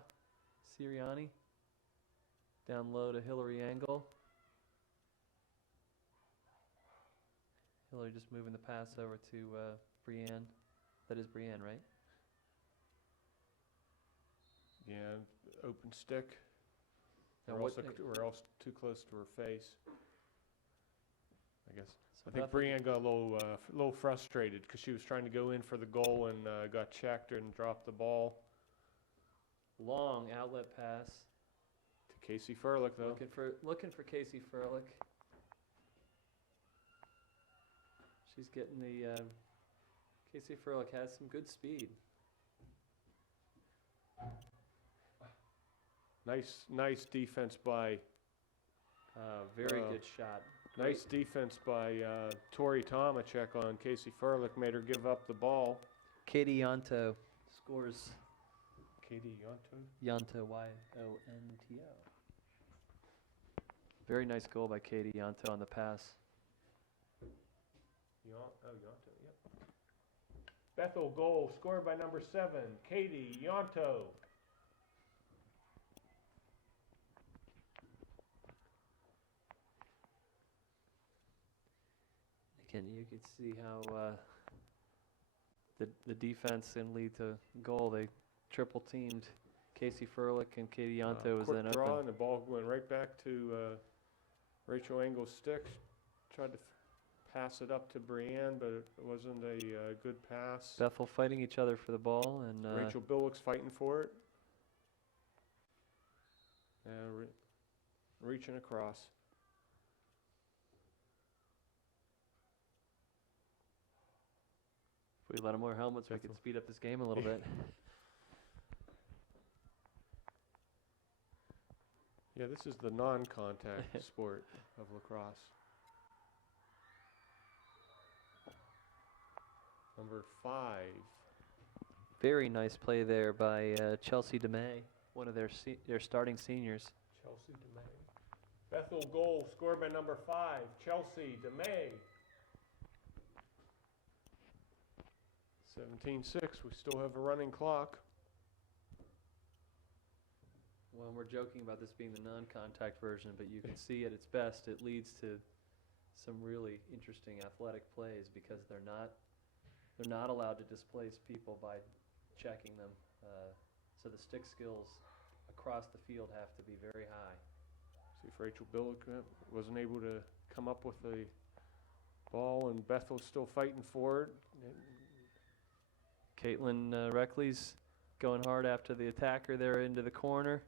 Sirianni. Down low to Hillary Engel. Hillary just moving the pass over to Brienne. That is Brienne, right? yeah, open stick. Now We're also too close to her face. I guess. So I think Bethel- Brienne got a little frustrated because she was trying to go in for the goal and got checked and dropped the ball. Long outlet pass. To Casey Furlick, though. Looking for Casey Furlick. She's getting the Casey Furlick has some good speed. Nice defense by Very good shot. nice defense by Tori Tomachek on Casey Furlick. Made her give up the ball. Katie Yonto scores. Katie Yonto. Yonto, Y-O-N-T-O. Very nice goal by Katie Yonto on the pass. Yonto, yep. Bethel goal scored by number 7, Katie Yonto. Again, you could see how the defense can lead to goal. They triple teamed Casey Furlick, and Katie Yonto was Quick then draw, open. and the ball went right back to Rachel Engel's stick. Tried to pass it up to Brienne, but it wasn't a good pass. Bethel fighting each other for the ball, and Rachel Billick's fighting for it. Reaching across. if we let them wear helmets, we could speed up this game a little bit. Yeah, this is the non-contact sport of lacrosse. Number 5. Very nice play there by Chelsea DeMay, one of their starting seniors. Chelsea DeMay. Bethel goal scored by number 5, Chelsea DeMay. 17-6, we still have a running clock. Well, we're joking about this being the non-contact version, but you can see at its best, it leads to some really interesting athletic plays because they're not allowed to displace people by checking them. So the stick skills across the field have to be very high. See if Rachel Billick wasn't able to come up with the ball, and Bethel's still fighting for it. Caitlin Reckley's going hard after the attacker there into the corner.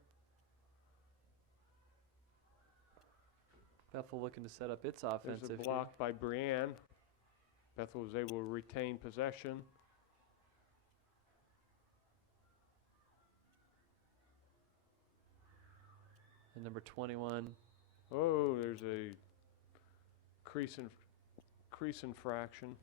Bethel looking to set up its offensive. There's a block by Brienne. Bethel was able to retain possession. And number 21. Oh, there's a crease infraction.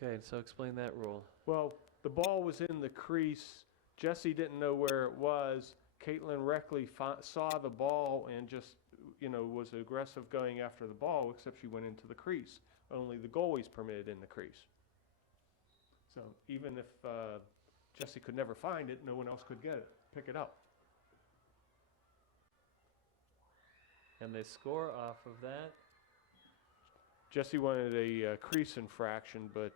Okay, so explain that rule. Well, the ball was in the crease. Jesse didn't know where it was. Caitlin Reckley saw the ball and just, was aggressive going after the ball, except she went into the crease. Only the goalie's permitted in the crease. So even if Jesse could never find it, no one else could pick it up. And they score off of that. Jesse wanted a crease infraction, but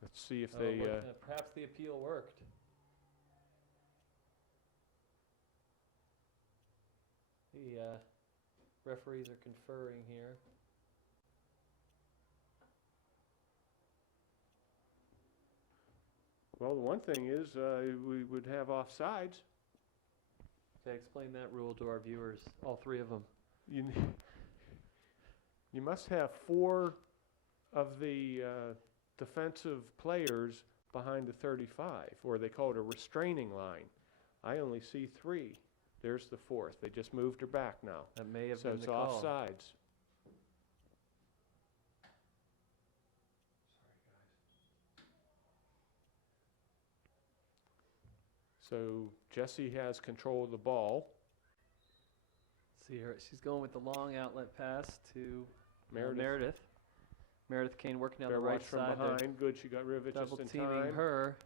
let's see if they... perhaps the appeal worked. The referees are conferring here. Well, the one thing is, we would have offsides. Okay, explain that rule to our viewers, all three of them. You must have 4 of the defensive players behind the 35, or they call it a restraining line. I only see 3. There's the 4th. They just moved her back now. That may have So been it's the call. offsides. So Jessie has control of the ball. See her, she's going with the long outlet pass to Meredith. Meredith. Meredith Kane working down Bear the right watch from side. They're behind. Good, she got rid of it just double in teaming time. her.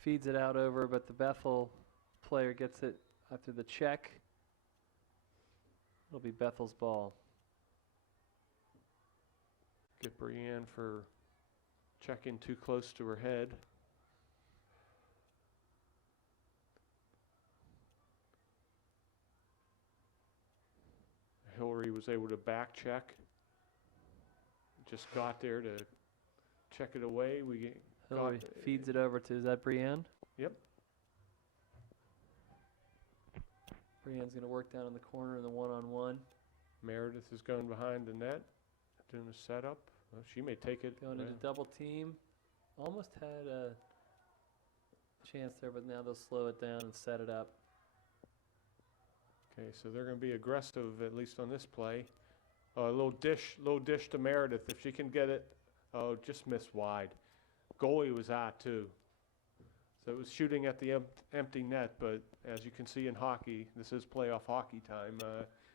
Feeds it out over, but the Bethel player gets it after the check. It'll be Bethel's ball. Get Brienne for checking too close to her head. Hillary was able to back check. Just got there to check it away. Hillary feeds it over to, is that Brienne? Yep. Brienne's going to work down in the corner in the one-on-one. Meredith is going behind the net, doing a setup. Well, she may take it. Going into double team. Almost had a chance there, but now they'll slow it down and set it up. Okay, so they're going to be aggressive, at least on this play. A little dish to Meredith. If she can get it, oh, just missed wide. Goalie was out too. So it was shooting at the empty net, but as you can see in hockey, this is playoff hockey time.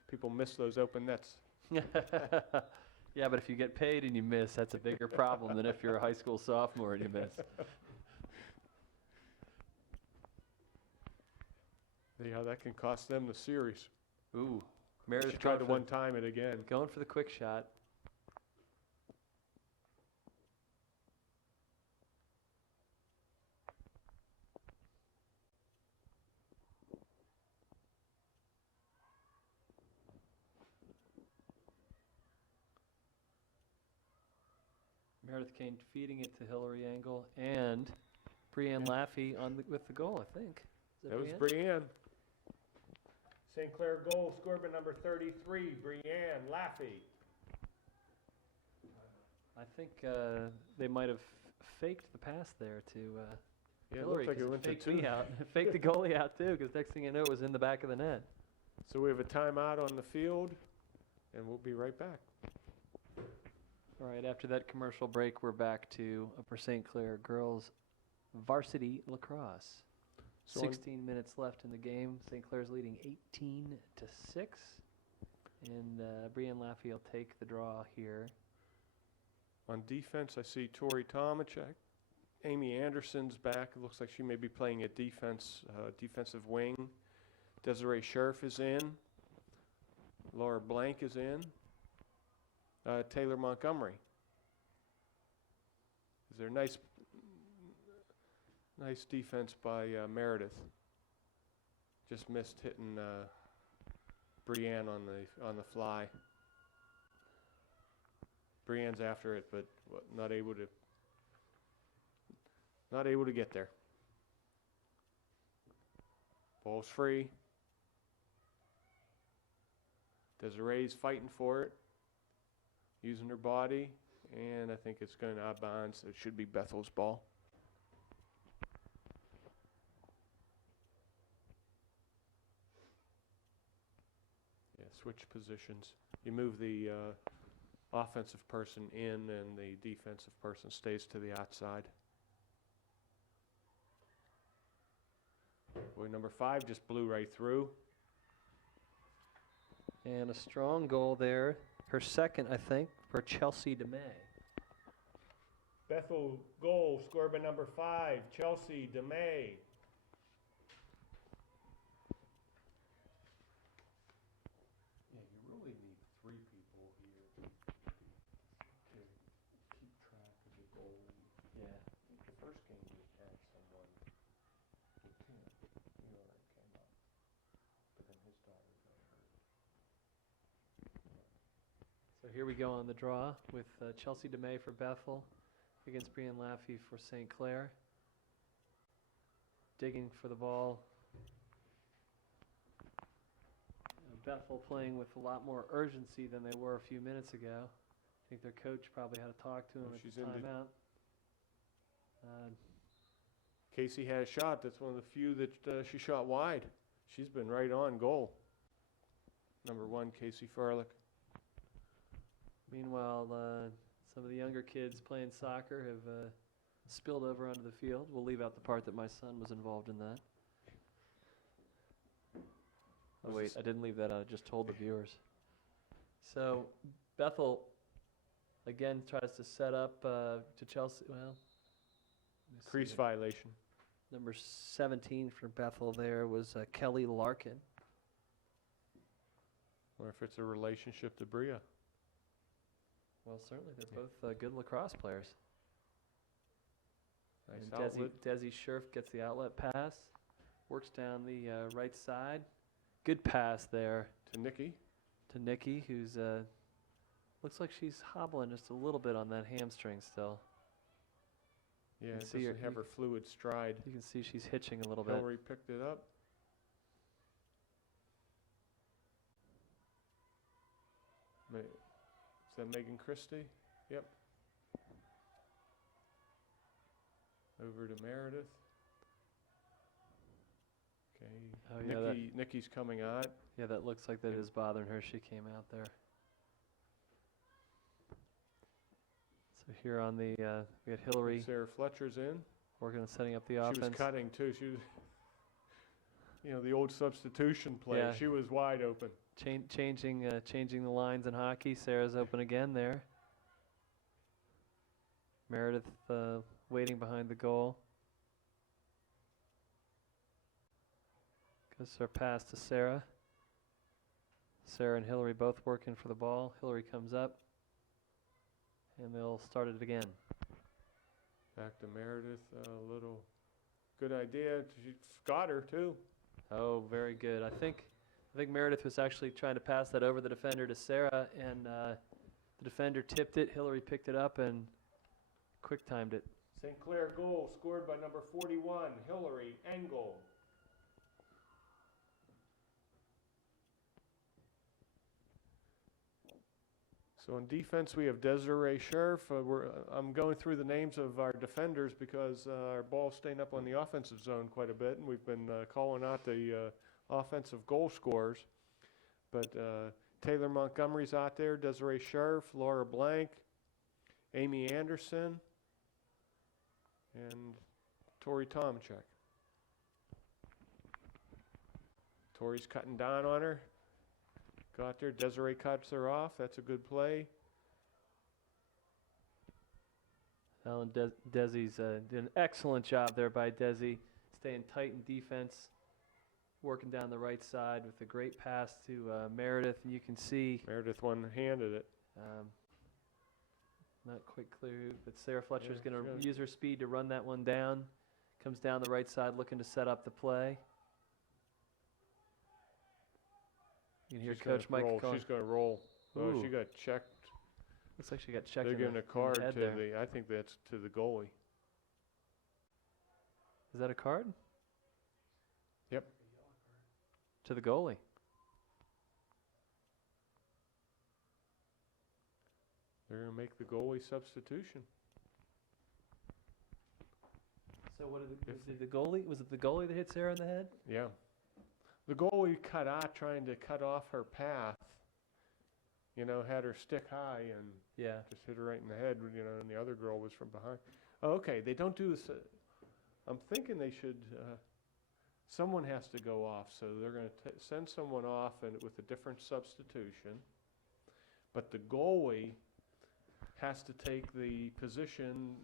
People miss those open nets. Yeah, but if you get paid and you miss, that's a bigger problem than if you're a high school sophomore and you miss. Yeah, that can cost them the series. Ooh, She Meredith tried to going one time it again. going for the quick shot. Meredith Kane feeding it to Hillary Angle and Brienne Laffey with the goal, I think. Is That was Brienne? Brienne. St. Clair goal scored by number 33, Brienne Laffey. I think they might have faked the pass there to Yeah, it Hillary. looked like it 'Cause went to faked 2. me out. Faked the goalie out too, because next thing you know, it was in the back of the net. So we have a timeout on the field, and we'll be right back. All right, after that commercial break, we're back to Upper St. Clair girls varsity lacrosse. So 16 minutes left in the game. St. Clair's leading 18-6, and Brienne Laffey will take the draw here. On defense, I see Tori Tomachek. Amy Anderson's back. It looks like she may be playing at defensive wing. Desiree Scherf is in. Laura Blank is in. Taylor Montgomery. Is there nice defense by Meredith. Just missed hitting Brienne on the fly. Brienne's after it, but not able to get there. Ball's free. Desiree's fighting for it, using her body, and I think it's going out of bounds, so it should be Bethel's ball. Yeah, switch positions. You move the offensive person in, and the defensive person stays to the outside. Boy, number 5 just blew right through. And a strong goal there. Her second, I think, for Chelsea DeMay. Bethel goal scored by number 5, Chelsea DeMay. Yeah, you really need 3 people here to keep track of the goal. Yeah. I think the first game we had someone with 10. He already came up. But then his daughter got hurt. So here we go on the draw with Chelsea DeMay for Bethel against Brienne Laffey for St. Clair. digging for the ball. Bethel playing with a lot more urgency than they were a few minutes ago. I think their coach probably had to talk to him Oh, at she's the in the- timeout. Casey had a shot. That's one of the few that she shot wide. She's been right on goal. Number 1, Casey Farlick. Meanwhile, some of the younger kids playing soccer have spilled over onto the field. We'll leave out the part that my son was involved in that. Oh, Was wait, this- I didn't leave that out. I just told the viewers. So Bethel, again, tries to set up to Chelsea. Well, let me see Crease here. violation. Number 17 for Bethel there was Kelly Larkin. Or if it's a relationship to Bria. Well, certainly they're both good lacrosse players. Nice And outlet. Desi Scherf gets the outlet pass, works down the right side. Good pass there To Nikki. to Nikki, who's looks like she's hobbling just a little bit on that hamstring still. Yeah, can it see her- doesn't have her fluid stride. You can see she's hitching a little bit. Hillary picked it up. Is that Megan Christie? Yep. Over to Meredith. Okay. Oh, yeah, Nikki's coming out. Yeah, that looks like that is bothering her. She came out there. So here on the, we got Hillary Sarah Fletcher's in. working on setting up the She offense. was cutting too. She was, the old substitution play. Yeah. She was wide open. Changing the lines in hockey. Sarah's open again there. Meredith waiting behind the goal. Goes her pass to Sarah. Sarah and Hillary both working for the ball. Hillary comes up, and they'll start it again. Back to Meredith. A little good idea. She got her too. Oh, very good. I think Meredith was actually trying to pass that over the defender to Sarah, and the defender tipped it. Hillary picked it up and quick timed it. St. Clair goal scored by number 41, Hillary Engel. So on defense, we have Desiree Scherf. I'm going through the names of our defenders because our ball's staying up on the offensive zone quite a bit, and we've been calling out the offensive goal scorers. But Taylor Montgomery's out there, Desiree Scherf, Laura Blank, Amy Anderson, and Tori Tomachek. Tori's cutting down on her. Got there. Desiree cuts her off. That's a good play. Alan Desi's did an excellent job there by Desi, staying tight in defense, working down the right side with a great pass to Meredith, and you can see Meredith one-handed it. not quite clear, but Sarah Fletcher's Yeah, going she's to got- use her speed to run that one down. Comes down the right side looking to set up the play. You can hear She's gonna Coach Mike roll. calling. She's going to roll. Oh, she Ooh. got checked. Looks like she got checked They're in giving the, a card in the head to there. the. I think that's to the goalie. Is that a card? Yep. To the goalie. They're going to make the goalie substitution. So what did the goalie? Was it the goalie that hit Sarah in the head? Yeah. The goalie cut out trying to cut off her path. Had her stick high and Yeah. just hit her right in the head, and the other girl was from behind. Oh, okay, they don't do this. I'm thinking they should, someone has to go off, so they're going to send someone off with a different substitution. But the goalie has to take the position,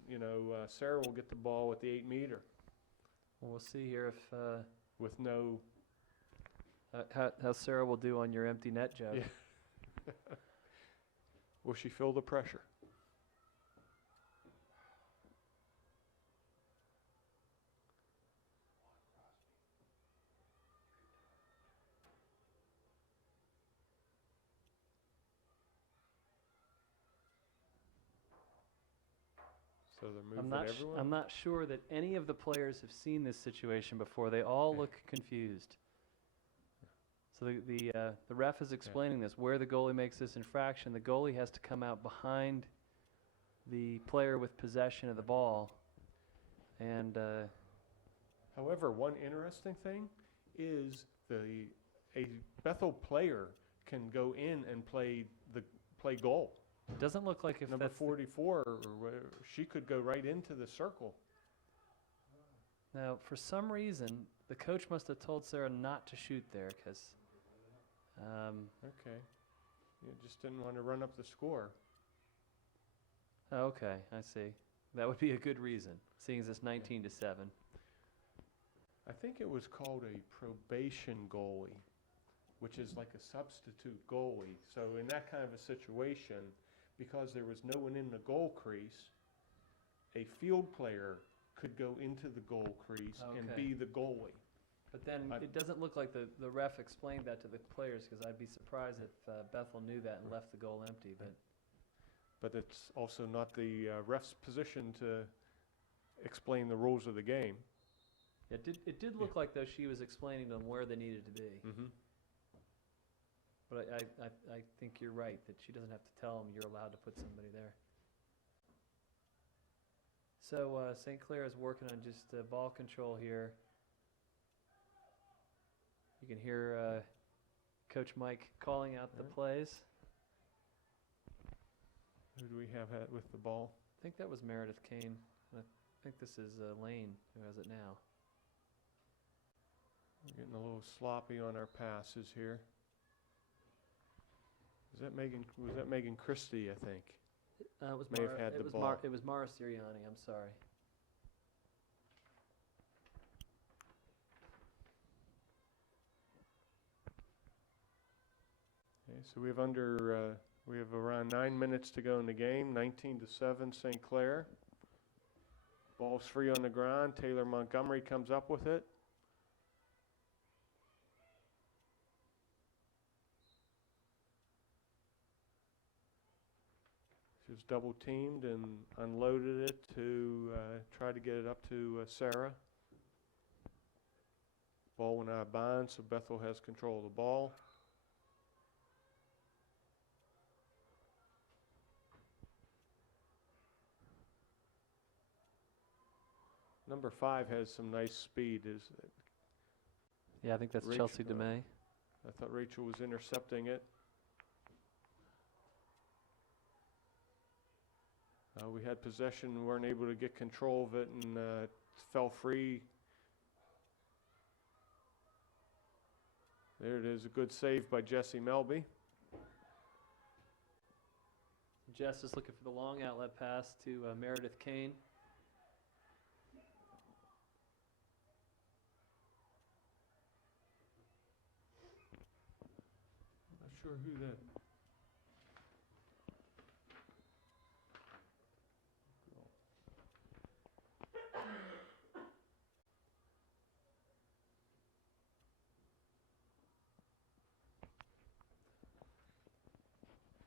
Sarah will get the ball with the 8-meter Well, we'll see here if with no, how Sarah will do on your empty net joke. Yeah. will she feel the pressure? So they're moving everyone? I'm not sure that any of the players have seen this situation before. They all look confused. So the ref is explaining this. Where the goalie makes this infraction, the goalie has to come out behind the player with possession of the ball. And However, one interesting thing is a Bethel player can go in and play goal. it doesn't look like if Number that's 44, or whatever, she could go right into the circle. now, for some reason, the coach must have told Sarah not to shoot there because Okay. You just didn't want to run up the score. okay, I see. That would be a good reason, seeing as it's 19-7. I think it was called a probation goalie, which is like a substitute goalie. So in that kind of a situation, because there was no one in the goal crease, a field player could go into the goal crease and Okay. be the goalie. But then it doesn't look like the ref explained that to the players because I'd be surprised if Bethel knew that and left the goal empty. But it's also not the ref's position to explain the rules of the game. It did look like though she was explaining to them where they needed to be. Mm-hmm. But I think you're right that she doesn't have to tell them you're allowed to put somebody there. So St. Clair is working on just ball control here. You can hear Coach Mike calling out the Right. plays. Who do we have with the ball? I think that was Meredith Kane. I think this is Lane who has it now. We're getting a little sloppy on our passes here. Was that Megan Christie, I think? It was May have had the ball. It was Mara Sirianni. I'm sorry. Okay, so we have around 9 minutes to go in the game. 19-7, St. Clair. Ball's free on the ground. Taylor Montgomery comes up with it. She was double teamed and unloaded it to try to get it up to Sarah. Ball went out of bounds, so Bethel has control of the ball. Number 5 has some nice speed. Yeah, I think that's Rachel, Chelsea DeMay. I thought Rachel was intercepting it. We had possession, weren't able to get control of it, and it fell free. There it is, a good save by Jesse Melby. Jess is looking for the long outlet pass to Meredith Kane. Not sure who that.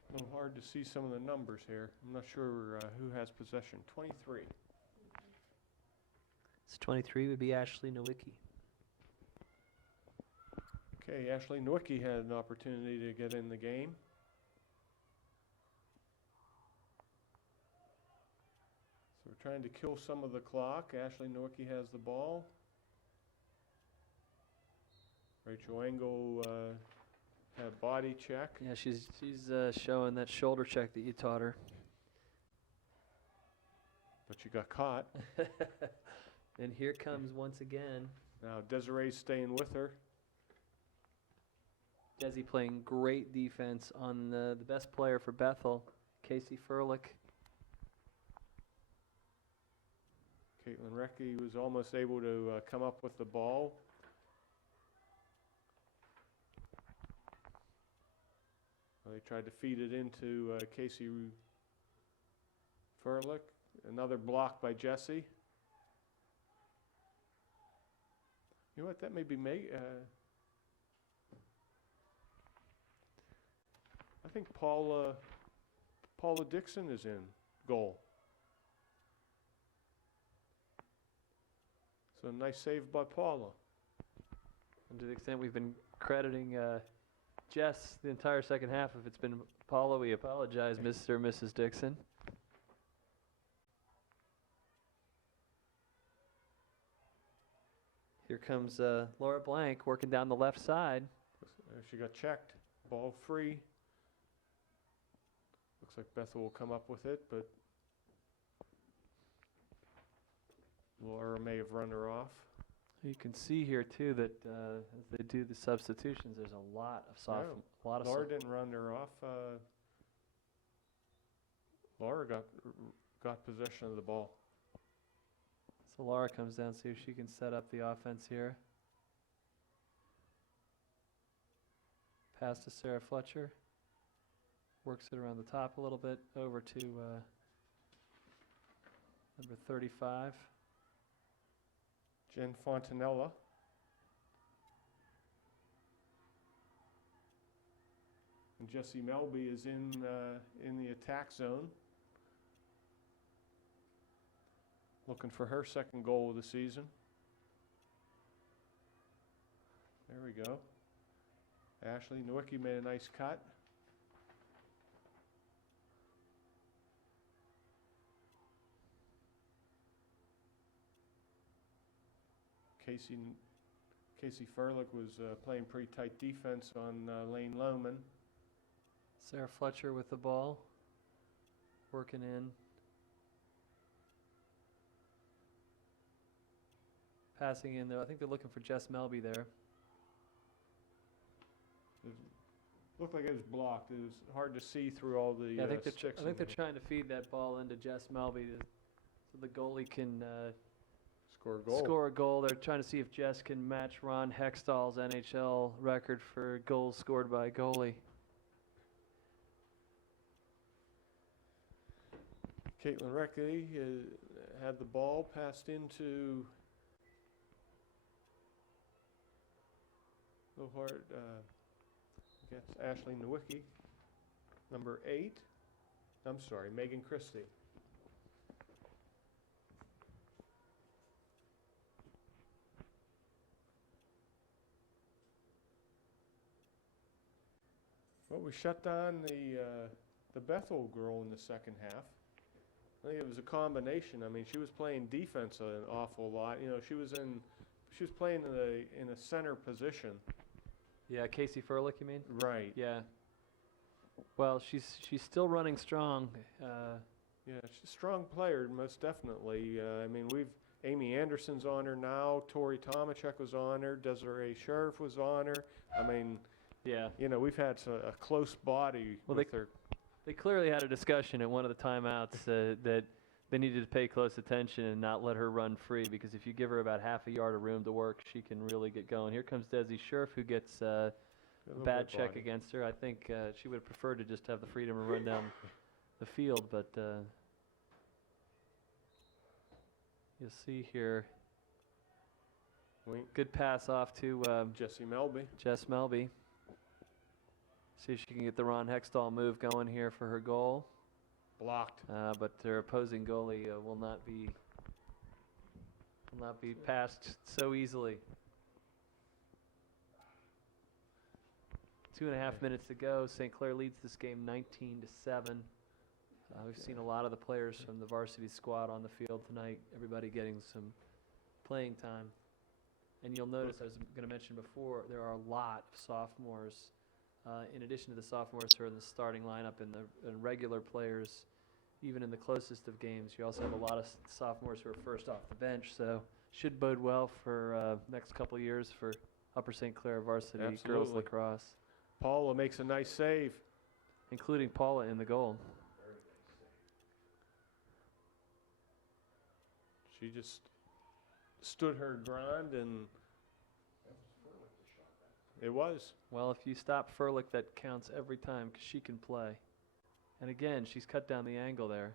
A little hard to see some of the numbers here. I'm not sure who has possession. 23. It's 23 would be Ashley Nowicki. Okay, Ashley Nowicki had an opportunity to get in the game. So we're trying to kill some of the clock. Ashley Nowicki has the ball. Rachel Engel had a body check. Yeah, she's showing that shoulder check that you taught her. But you got caught. And here comes once again Now Desiree's staying with her. Desi playing great defense on the best player for Bethel, Casey Furlick. Caitlin Recke was almost able to come up with the ball. They tried to feed it into Casey Furlick. Another block by Jesse. You know what? That may be I think Paula Dixon is in goal. So nice save by Paula. And to the extent we've been crediting Jess the entire second half, if it's been Paula, we apologize, Mr. or Mrs. Dixon. Here comes Laura Blank working down the left side. She got checked. Ball free. Looks like Bethel will come up with it, but Laura may have run her off. You can see here too that as they do the substitutions, there's a lot of soft, Yeah. Laura didn't run her off. Laura got possession of the ball. So Laura comes down, see if she can set up the offense here. Pass to Sarah Fletcher. Works it around the top a little bit, over to number 35. Jen Fontanella. And Jessie Melby is in the attack zone. Looking for her second goal of the season. There we go. Ashley Nowicki made a nice cut. Casey Furlick was playing pretty tight defense on Lane Lohman. Sarah Fletcher with the ball. Working in. Passing in there. I think they're looking for Jess Melby there. It looked like it was blocked. It was hard to see through all the Yeah, I think sticks. they're trying to feed that ball into Jess Melby so the goalie can Score a goal. score a goal. They're trying to see if Jess can match Ron Hextall's NHL record for goals scored by a goalie. Caitlin Reckley had the ball passed into a little hard. I guess Ashley Nowicki, number 8. I'm sorry, Megan Christie. Well, we shut down the Bethel girl in the second half. I think it was a combination. I mean, she was playing defense an awful lot. You know, she was playing in a center position. Yeah, Casey Furlick, you mean? Right. Yeah. Well, she's still running strong. Yeah, she's a strong player, most definitely. I mean, Amy Anderson's on her now. Tori Tomachek was on her. Desiree Sheriff was on her. I mean, Yeah. you know, we've had a close body with her. They clearly had a discussion at one of the timeouts that they needed to pay close attention and not let her run free, because if you give her about half a yard of room to work, she can really get going. Here comes Desi Scherf, who gets a bad check body. against her. I think she would have preferred to just have the freedom to run down the field, but you'll see here. Good pass off to Jessie Melby. Jess Melby. See if she can get the Ron Hextall move going here for her goal. Blocked. But their opposing goalie will not be passed so easily. 2.5 minutes to go. St. Clair leads this game 19-7. We've seen a lot of the players from the varsity squad on the field tonight. Everybody getting some playing time. And you'll notice, I was going to mention before, there are a lot of sophomores. In addition to the sophomores who are in the starting lineup and the regular players, even in the closest of games, you also have a lot of sophomores who are first off the bench. So should bode well for next couple of years for Upper St. Clair varsity girls Absolutely. lacrosse, Paula makes a nice save. including Paula in the goal. She just stood her ground, and it was. Well, if you stop Furlick, that counts every time because she can play. And again, she's cut down the angle there.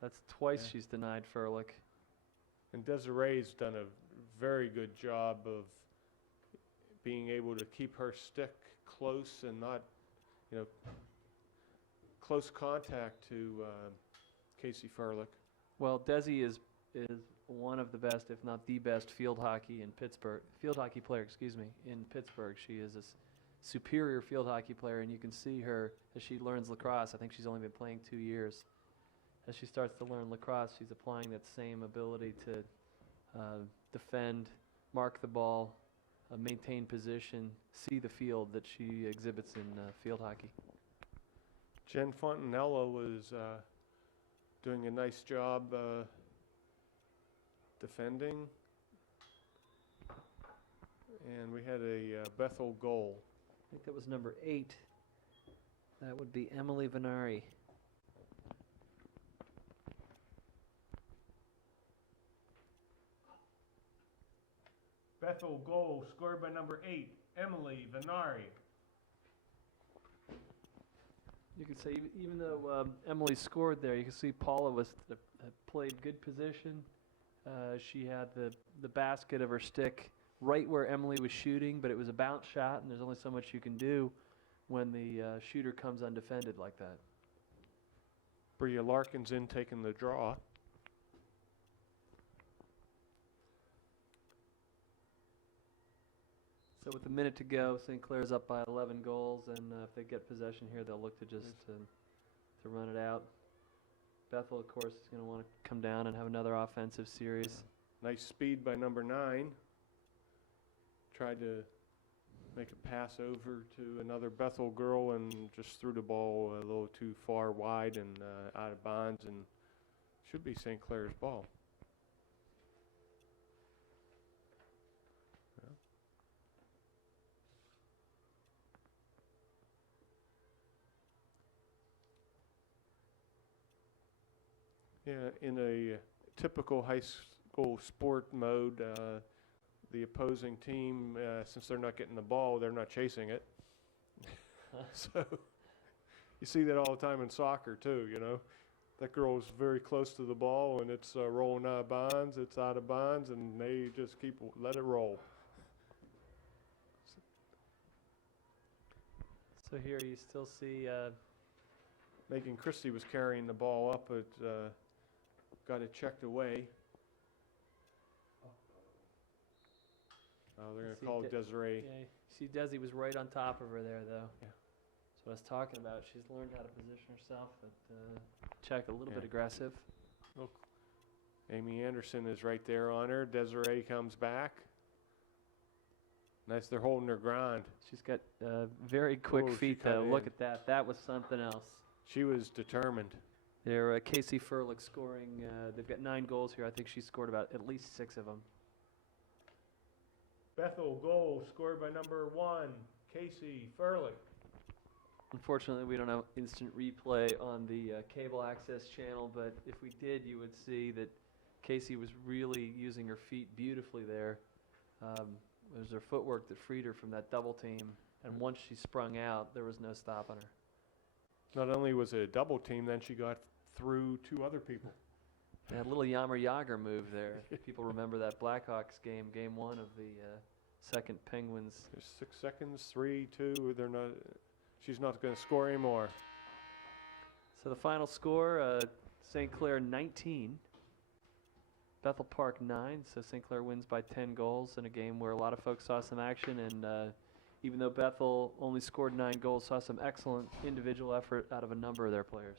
That's twice Yeah. she's denied Furlick. And Desiree's done a very good job of being able to keep her stick close and not, you know, close contact to Casey Furlick. Well, Desi is one of the best, if not the best, field hockey player, excuse me, in Pittsburgh. She is a superior field hockey player, and you can see her as she learns lacrosse. I think she's only been playing 2 years. As she starts to learn lacrosse, she's applying that same ability to defend, mark the ball, maintain position, see the field that she exhibits in field hockey. Jen Fontanella was doing a nice job defending. And we had a Bethel goal. I think that was number 8. That would be Emily Venari. Bethel goal scored by number 8, Emily Venari. You can say, even though Emily scored there, you can see Paula played good position. She had the basket of her stick right where Emily was shooting, but it was a bounce shot, and there's only so much you can do when the shooter comes undefended like that. Bria Larkin's in taking the draw. So with a minute to go, St. Clair's up by 11 goals, and if they get possession here, they'll look to just to run it out. Bethel, of course, is going to want to come down and have another offensive series. Nice speed by number 9. Tried to make a pass over to another Bethel girl and just threw the ball a little too far wide and out of bounds, and should be St. Clair's ball. Yeah, in a typical high school sport mode, the opposing team, since they're not getting the ball, they're not chasing it. So you see that all the time in soccer too, you know. That girl's very close to the ball and it's rolling out of bounds, it's out of bounds, and they just let it roll. So here you still see Megan Christie was carrying the ball up, but got it checked away. Oh, they're going to call Desiree. Yeah, see Desi was right on top of her there, though. Yeah. That's what I was talking about. She's learned how to position herself, but check a little bit aggressive. Look, Amy Anderson is right there on her. Desiree comes back. Nice, they're holding their ground. She's got very quick feet, though. in. Look at that. That was something else. She was determined. They're Casey Furlick scoring. They've got 9 goals here. I think she scored about at least 6 of them. Bethel goal scored by number 1, Casey Furlick. Unfortunately, we don't have instant replay on the cable access channel, but if we did, you would see that Casey was really using her feet beautifully there. It was her footwork that freed her from that double team, and once she sprung out, there was no stopping her. Not only was it a double team, then she got through 2 other people. Yeah, a little Yammer Yager move there. People remember that Blackhawks game, game 1 of the second Penguins. There's 6 seconds, 3, 2. She's not going to score anymore. So the final score: St. Clair 19, Bethel Park 9. So St. Clair wins by 10 goals in a game where a lot of folks saw some action, and even though Bethel only scored 9 goals, saw some excellent individual effort out of a number of their players.